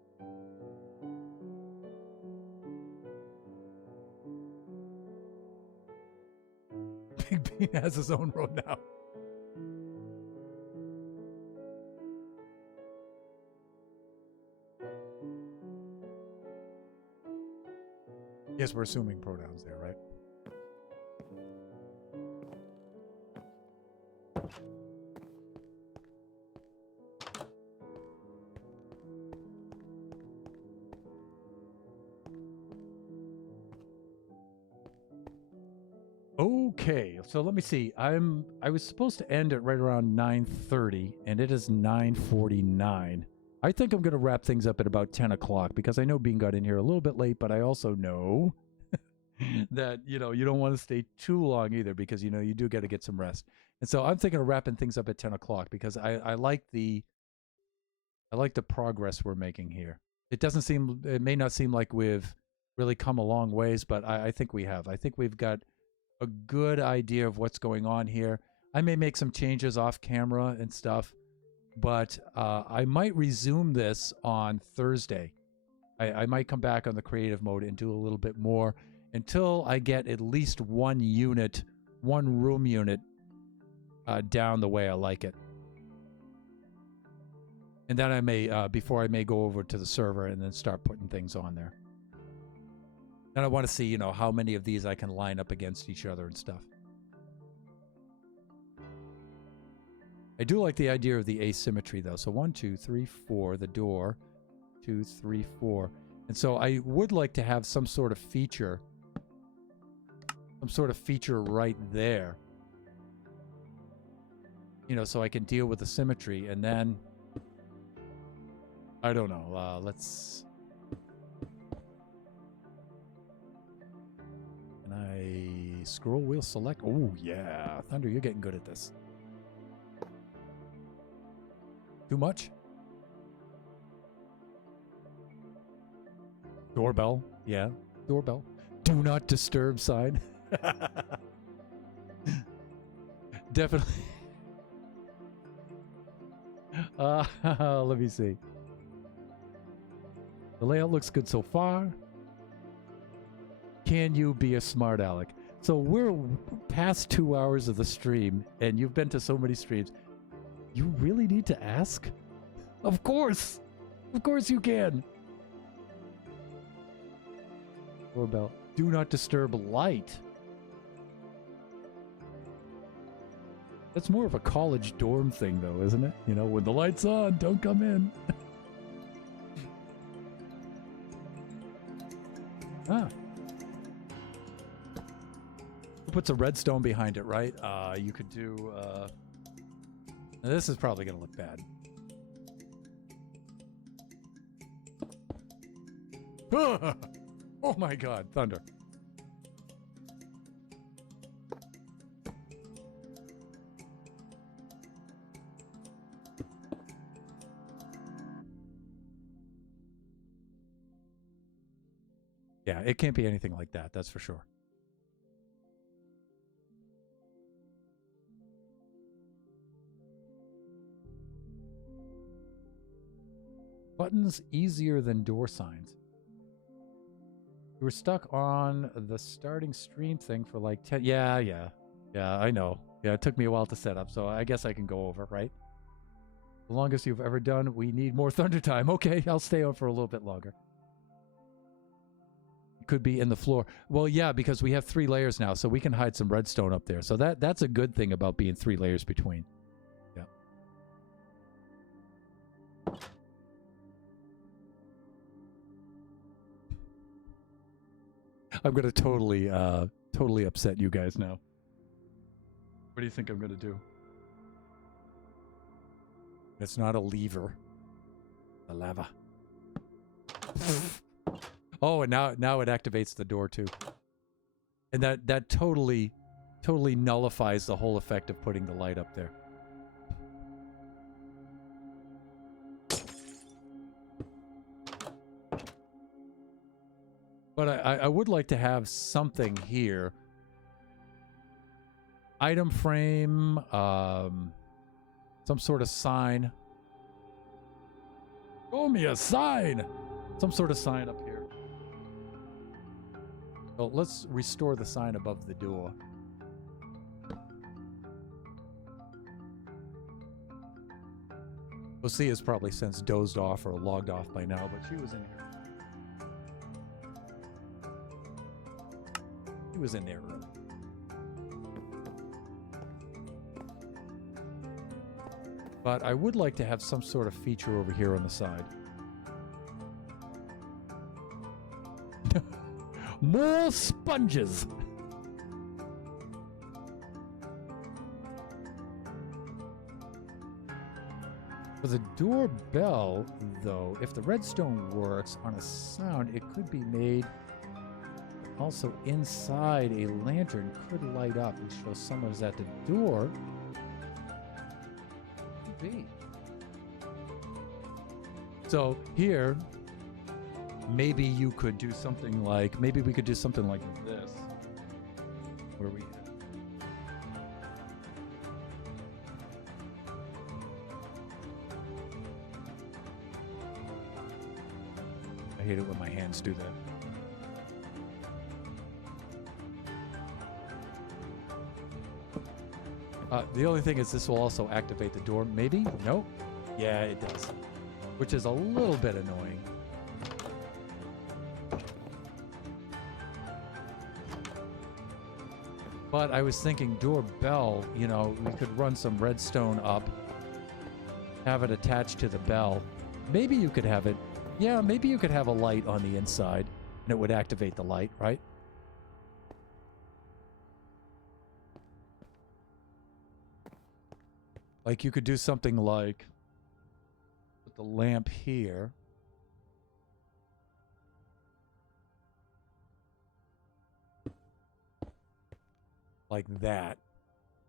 Big Bean has his own road now. Yes, we're assuming pronouns there, right? Okay, so let me see. I was supposed to end at right around 9:30, and it is 9:49. I think I'm going to wrap things up at about 10 o'clock because I know Bean got in here a little bit late, but I also know that, you don't want to stay too long either because, you do got to get some rest. And so I'm thinking of wrapping things up at 10 o'clock because I like the progress we're making here. It may not seem like we've really come a long ways, but I think we have. I think we've got a good idea of what's going on here. I may make some changes off camera and stuff, but I might resume this on Thursday. I might come back on the creative mode and do a little bit more until I get at least one room unit down the way I like it. And then I may, before I may go over to the server and then start putting things on there. And I want to see, how many of these I can line up against each other and stuff. I do like the idea of the asymmetry, though. So 1, 2, 3, 4, the door. 2, 3, 4. And so I would like to have some sort of feature right there. So I can deal with the symmetry. And then, I don't know, let's... Can I scroll wheel select? Oh, yeah. Thunder, you're getting good at this. Too much? Doorbell. Yeah. Doorbell. Do not disturb sign. Definitely. Let me see. The layout looks good so far. Can you be a smart aleck? So we're past 2 hours of the stream, and you've been to so many streams. You really need to ask? Of course! Of course you can! Doorbell. Do not disturb light. That's more of a college dorm thing, though, isn't it? When the light's on, don't come in. Who puts a redstone behind it, right? You could do... Now this is probably going to look bad. Oh my god, thunder. Yeah, it can't be anything like that, that's for sure. Buttons easier than door signs. You were stuck on the starting stream thing for like 10... Yeah, I know. Yeah, it took me a while to set up, so I guess I can go over, right? The longest you've ever done. We need more thunder time. Okay, I'll stay on for a little bit longer. It could be in the floor. Well, yeah, because we have 3 layers now, so we can hide some redstone up there. So that's a good thing about being 3 layers between. Yeah. I'm going to totally upset you guys now. What do you think I'm going to do? It's not a lever. The lava. Oh, and now it activates the door too. And that totally nullifies the whole effect of putting the light up there. But I would like to have something here. Item frame, some sort of sign. Show me a sign. Some sort of sign up here. Well, let's restore the sign above the door. Lucia's probably since dozed off or logged off by now, but she was in here. She was in there early. But I would like to have some sort of feature over here on the side. More sponges! For the doorbell, though, if the redstone works on a sound, it could be made also inside a lantern could light up and show someone's at the door. Could be. So here, maybe you could do something like, maybe we could do something like this, where we I hate it when my hands do that. The only thing is this will also activate the door. Maybe? Nope. Yeah, it does. Which is a little bit annoying. But I was thinking doorbell, you know, we could run some redstone up, have it attached to the bell. Maybe you could have it, yeah, maybe you could have a light on the inside and it would activate the light, right? Like you could do something like put the lamp here. Like that.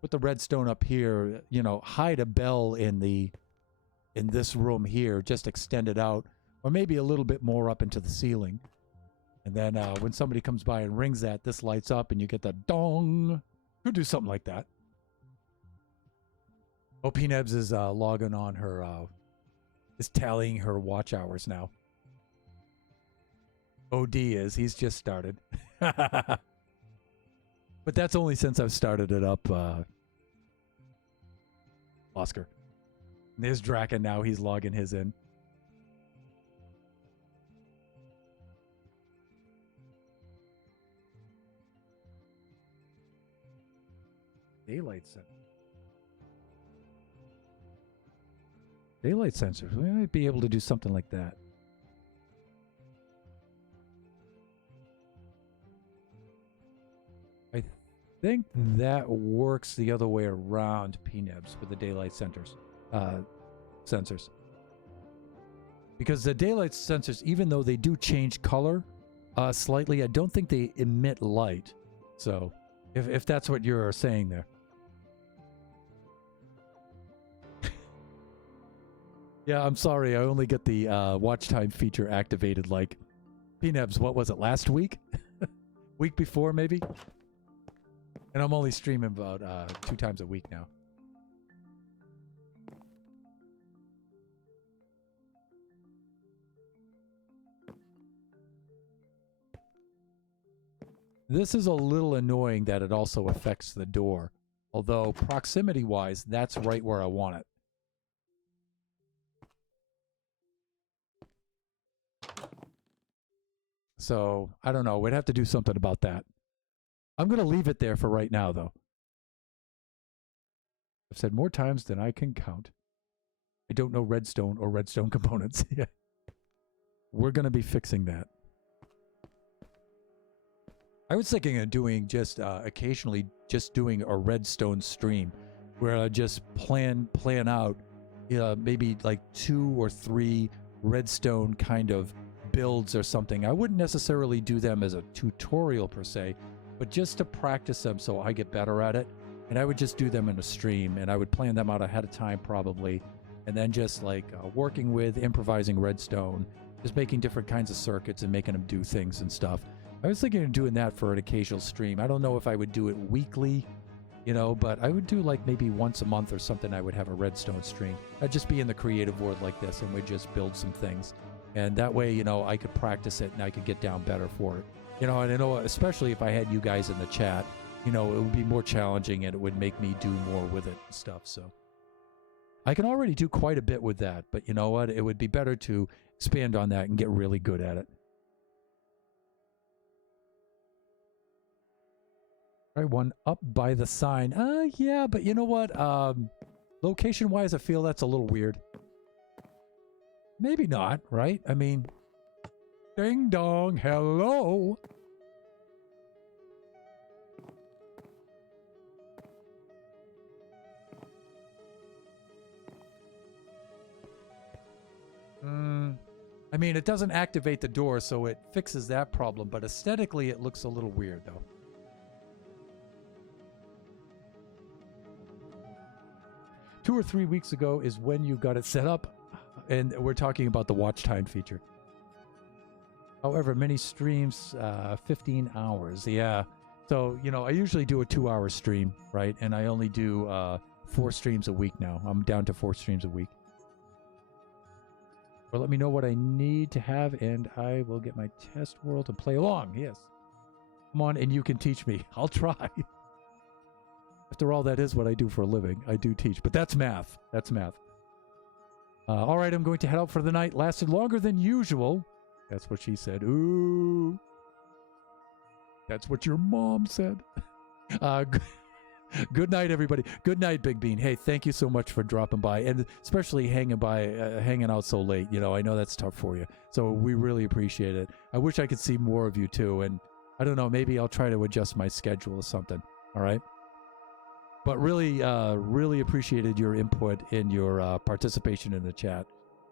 Put the redstone up here, you know, hide a bell in this room here, just extend it out, or maybe a little bit more up into the ceiling. And then when somebody comes by and rings that, this lights up and you get the dong. Could do something like that. Oh, P-Nebs is logging on her, is tallying her watch hours now. OD is, he's just started. But that's only since I've started it up, Oscar. And there's Draken now, he's logging his in. Daylight sensor. Daylight sensors. We might be able to do something like that. I think that works the other way around, P-Nebs, with the daylight sensors. Because the daylight sensors, even though they do change color slightly, I don't think they emit light. So, if that's what you're saying there. Yeah, I'm sorry. I only get the watch time feature activated like P-Nebs, what was it, last week? Week before, maybe? And I'm only streaming about 2 times a week now. This is a little annoying that it also affects the door. Although, proximity-wise, that's right where I want it. So, I don't know. We'd have to do something about that. I'm going to leave it there for right now, though. I've said more times than I can count. I don't know redstone or redstone components. Yeah. We're going to be fixing that. I was thinking of doing just occasionally just doing a redstone stream where I just plan out maybe like 2 or 3 redstone kind of builds or something. I wouldn't necessarily do them as a tutorial per se, but just to practice them so I get better at it. And I would just do them in a stream and I would plan them out ahead of time probably. And then just like working with improvising redstone, just making different kinds of circuits and making them do things and stuff. I was thinking of doing that for an occasional stream. I don't know if I would do it weekly you know, but I would do like maybe once a month or something. I would have a Redstone stream. I'd just be in the creative world like this, and we'd just build some things, and that way, you know, I could practice it and I could get down better for it. You know, and I know, especially if I had you guys in the chat, you know, it would be more challenging and it would make me do more with it and stuff. So I can already do quite a bit with that, but you know what? It would be better to expand on that and get really good at it. All right, one up by the sign. Yeah, but you know what? Location-wise, I feel that's a little weird. Maybe not, right? I mean, ding dong, hello. I mean, it doesn't activate the door, so it fixes that problem, but aesthetically it looks a little weird, though. Two or 3 weeks ago is when you got it set up, and we're talking about the watch time feature. However, many streams, 15 hours, yeah. So, you know, I usually do a 2-hour stream, right? And I only do 4 streams a week now. I'm down to 4 streams a week. Or let me know what I need to have, and I will get my test world and play along. Yes. Come on, and you can teach me. I'll try. After all, that is what I do for a living. I do teach, but that's math. That's math. All right, I'm going to head out for the night. Lasted longer than usual. That's what she said. Ooh. That's what your mom said. Good night, everybody. Good night, Big Bean. Hey, thank you so much for dropping by, and especially hanging out so late. You know, I know that's tough for you, so we really appreciate it. I wish I could see more of you too, and I don't know, maybe I'll try to adjust my schedule or something. All right. But really, really appreciated your input and your participation in the chat.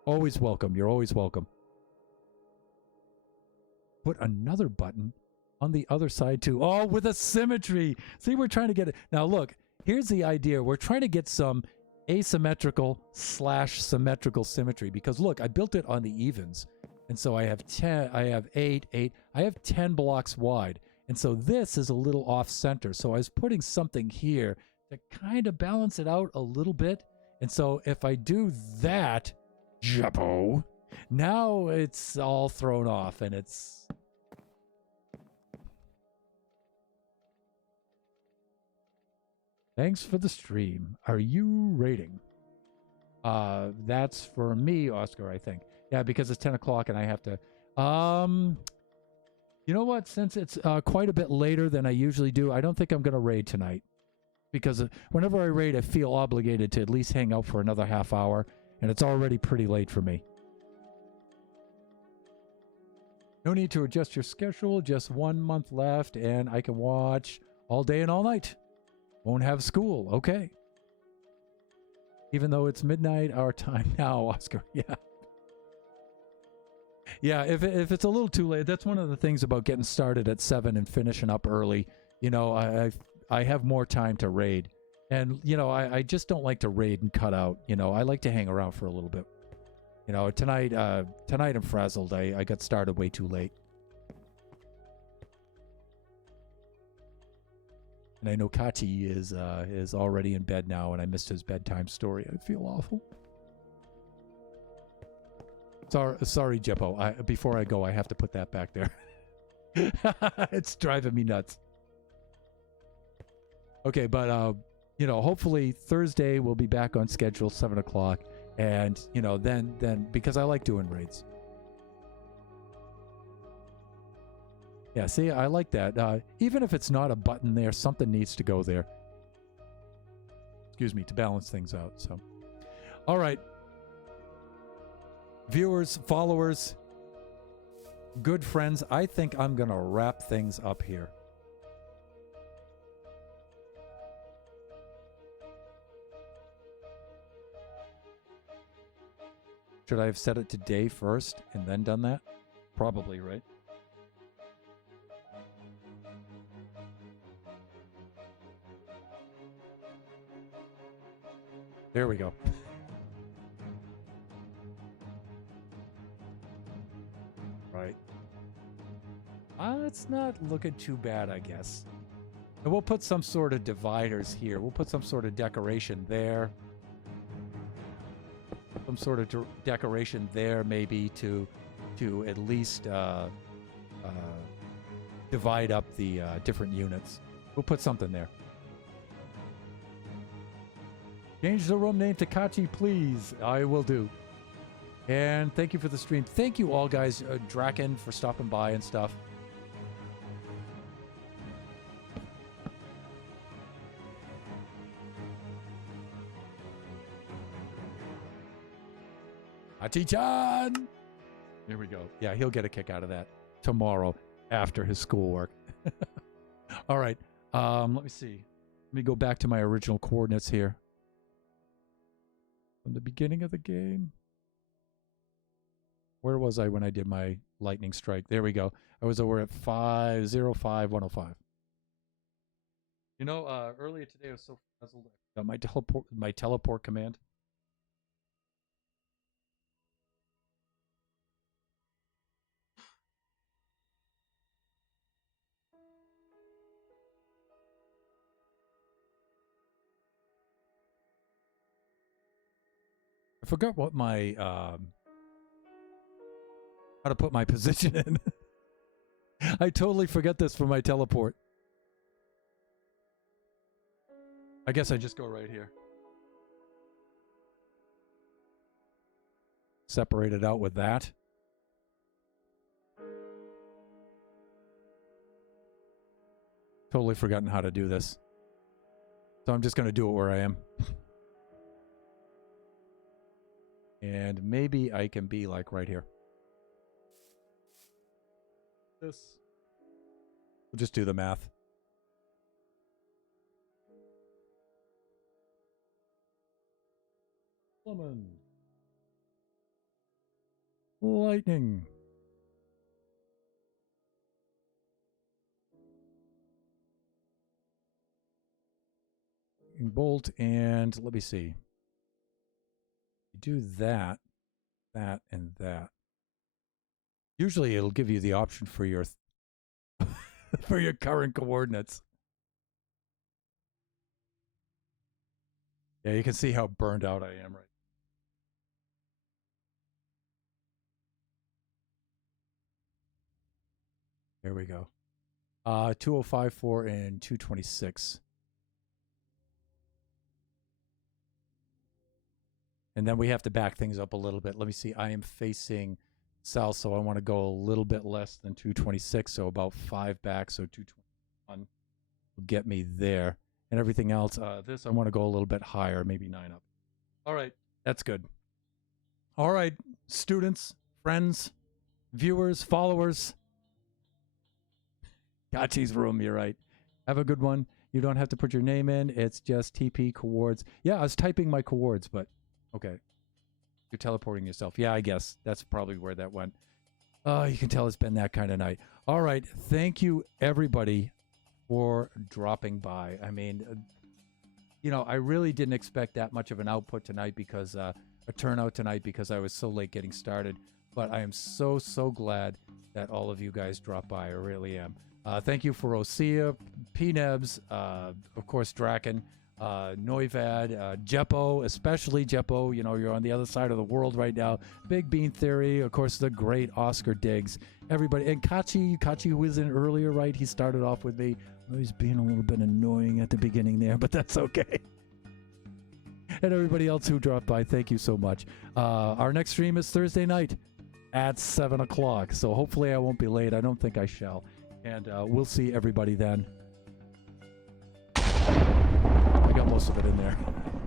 Always welcome. You're always welcome. Put another button on the other side too. Oh, with a symmetry. See, we're trying to get it. Now look, here's the idea. We're trying to get some asymmetrical / symmetrical symmetry, because look, I built it on the evens. And so I have 10, I have 8, I have 10 blocks wide. And so this is a little off center. So I was putting something here to kind of balance it out a little bit. And so if I do that, Jeppo, now it's all thrown off, and it's... Thanks for the stream. Are you rating? That's for me, Oscar, I think. Yeah, because it's 10 o'clock and I have to... you know what? Since it's quite a bit later than I usually do, I don't think I'm going to raid tonight. Because whenever I raid, I feel obligated to at least hang out for another half hour. And it's already pretty late for me. No need to adjust your schedule. Just 1 month left and I can watch all day and all night. Won't have school. Okay. Even though it's midnight our time now, Oscar. Yeah. Yeah, if it's a little too late, that's one of the things about getting started at 7 and finishing up early. You know, I have more time to raid. And, you know, I just don't like to raid and cut out. You know, I like to hang around for a little bit. You know, tonight I'm frazzled. I got started way too late. And I know Kati is already in bed now, and I missed his bedtime story. I feel awful. Sorry, Jeppo. Before I go, I have to put that back there. It's driving me nuts. Okay, but you know, hopefully Thursday we'll be back on schedule, 7 o'clock, and you know, then because I like doing raids. Yeah, see, I like that. Even if it's not a button there, something needs to go there. Excuse me, to balance things out. So, all right. Viewers, followers, good friends, I think I'm going to wrap things up here. Should I have set it today first and then done that? Probably, right? There we go. Right. It's not looking too bad, I guess. And we'll put some sort of dividers here. We'll put some sort of decoration there. Some sort of decoration there, maybe to at least divide up the different units. We'll put something there. Change the room name to Kachi, please. I will do. And thank you for the stream. Thank you all, guys. Draken for stopping by and stuff. Kachi-chan! Here we go. Yeah, he'll get a kick out of that tomorrow after his schoolwork. All right. Let me see. Let me go back to my original coordinates here. From the beginning of the game. Where was I when I did my lightning strike? There we go. I was over at 505-105. You know, earlier today I was so puzzled. My teleport command. I forgot what my how to put my position in. I totally forget this for my teleport. I guess I just go right here. Separate it out with that. Totally forgotten how to do this. So I'm just going to do it where I am. And maybe I can be like right here. This. We'll just do the math. Summon. Lightning. Bolt, and let me see. Do that, that, and that. Usually it'll give you the option for your for your current coordinates. Yeah, you can see how burned out I am right. There we go. 2054 and 226. And then we have to back things up a little bit. Let me see. I am facing south, so I want to go a little bit less than 226, so about 5 back, so 221 will get me there. And everything else, this I want to go a little bit higher, maybe 9 up. All right, that's good. All right, students, friends, viewers, followers. Kachi's room, you're right. Have a good one. You don't have to put your name in. It's just TP coords. Yeah, I was typing my coords, but okay. You're teleporting yourself. Yeah, I guess that's probably where that went. You can tell it's been that kind of night. All right. Thank you, everybody, for dropping by. I mean, you know, I really didn't expect that much of an output tonight because a turnout tonight because I was so late getting started. But I am so, so glad that all of you guys dropped by. I really am. Thank you for Osea, Pnebs, of course, Draken. Noivad, Jeppo, especially Jeppo, you know, you're on the other side of the world right now. Big Bean Theory, of course, the great Oscar Diggs, everybody. And Kachi, who was in earlier, right? He started off with me. Oh, he's being a little bit annoying at the beginning there, but that's okay. And everybody else who dropped by, thank you so much. Our next stream is Thursday night at 7 o'clock. So hopefully I won't be late. I don't think I shall. And we'll see everybody then. I got most of it in there.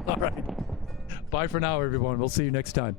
All right. Bye for now, everyone. We'll see you next time.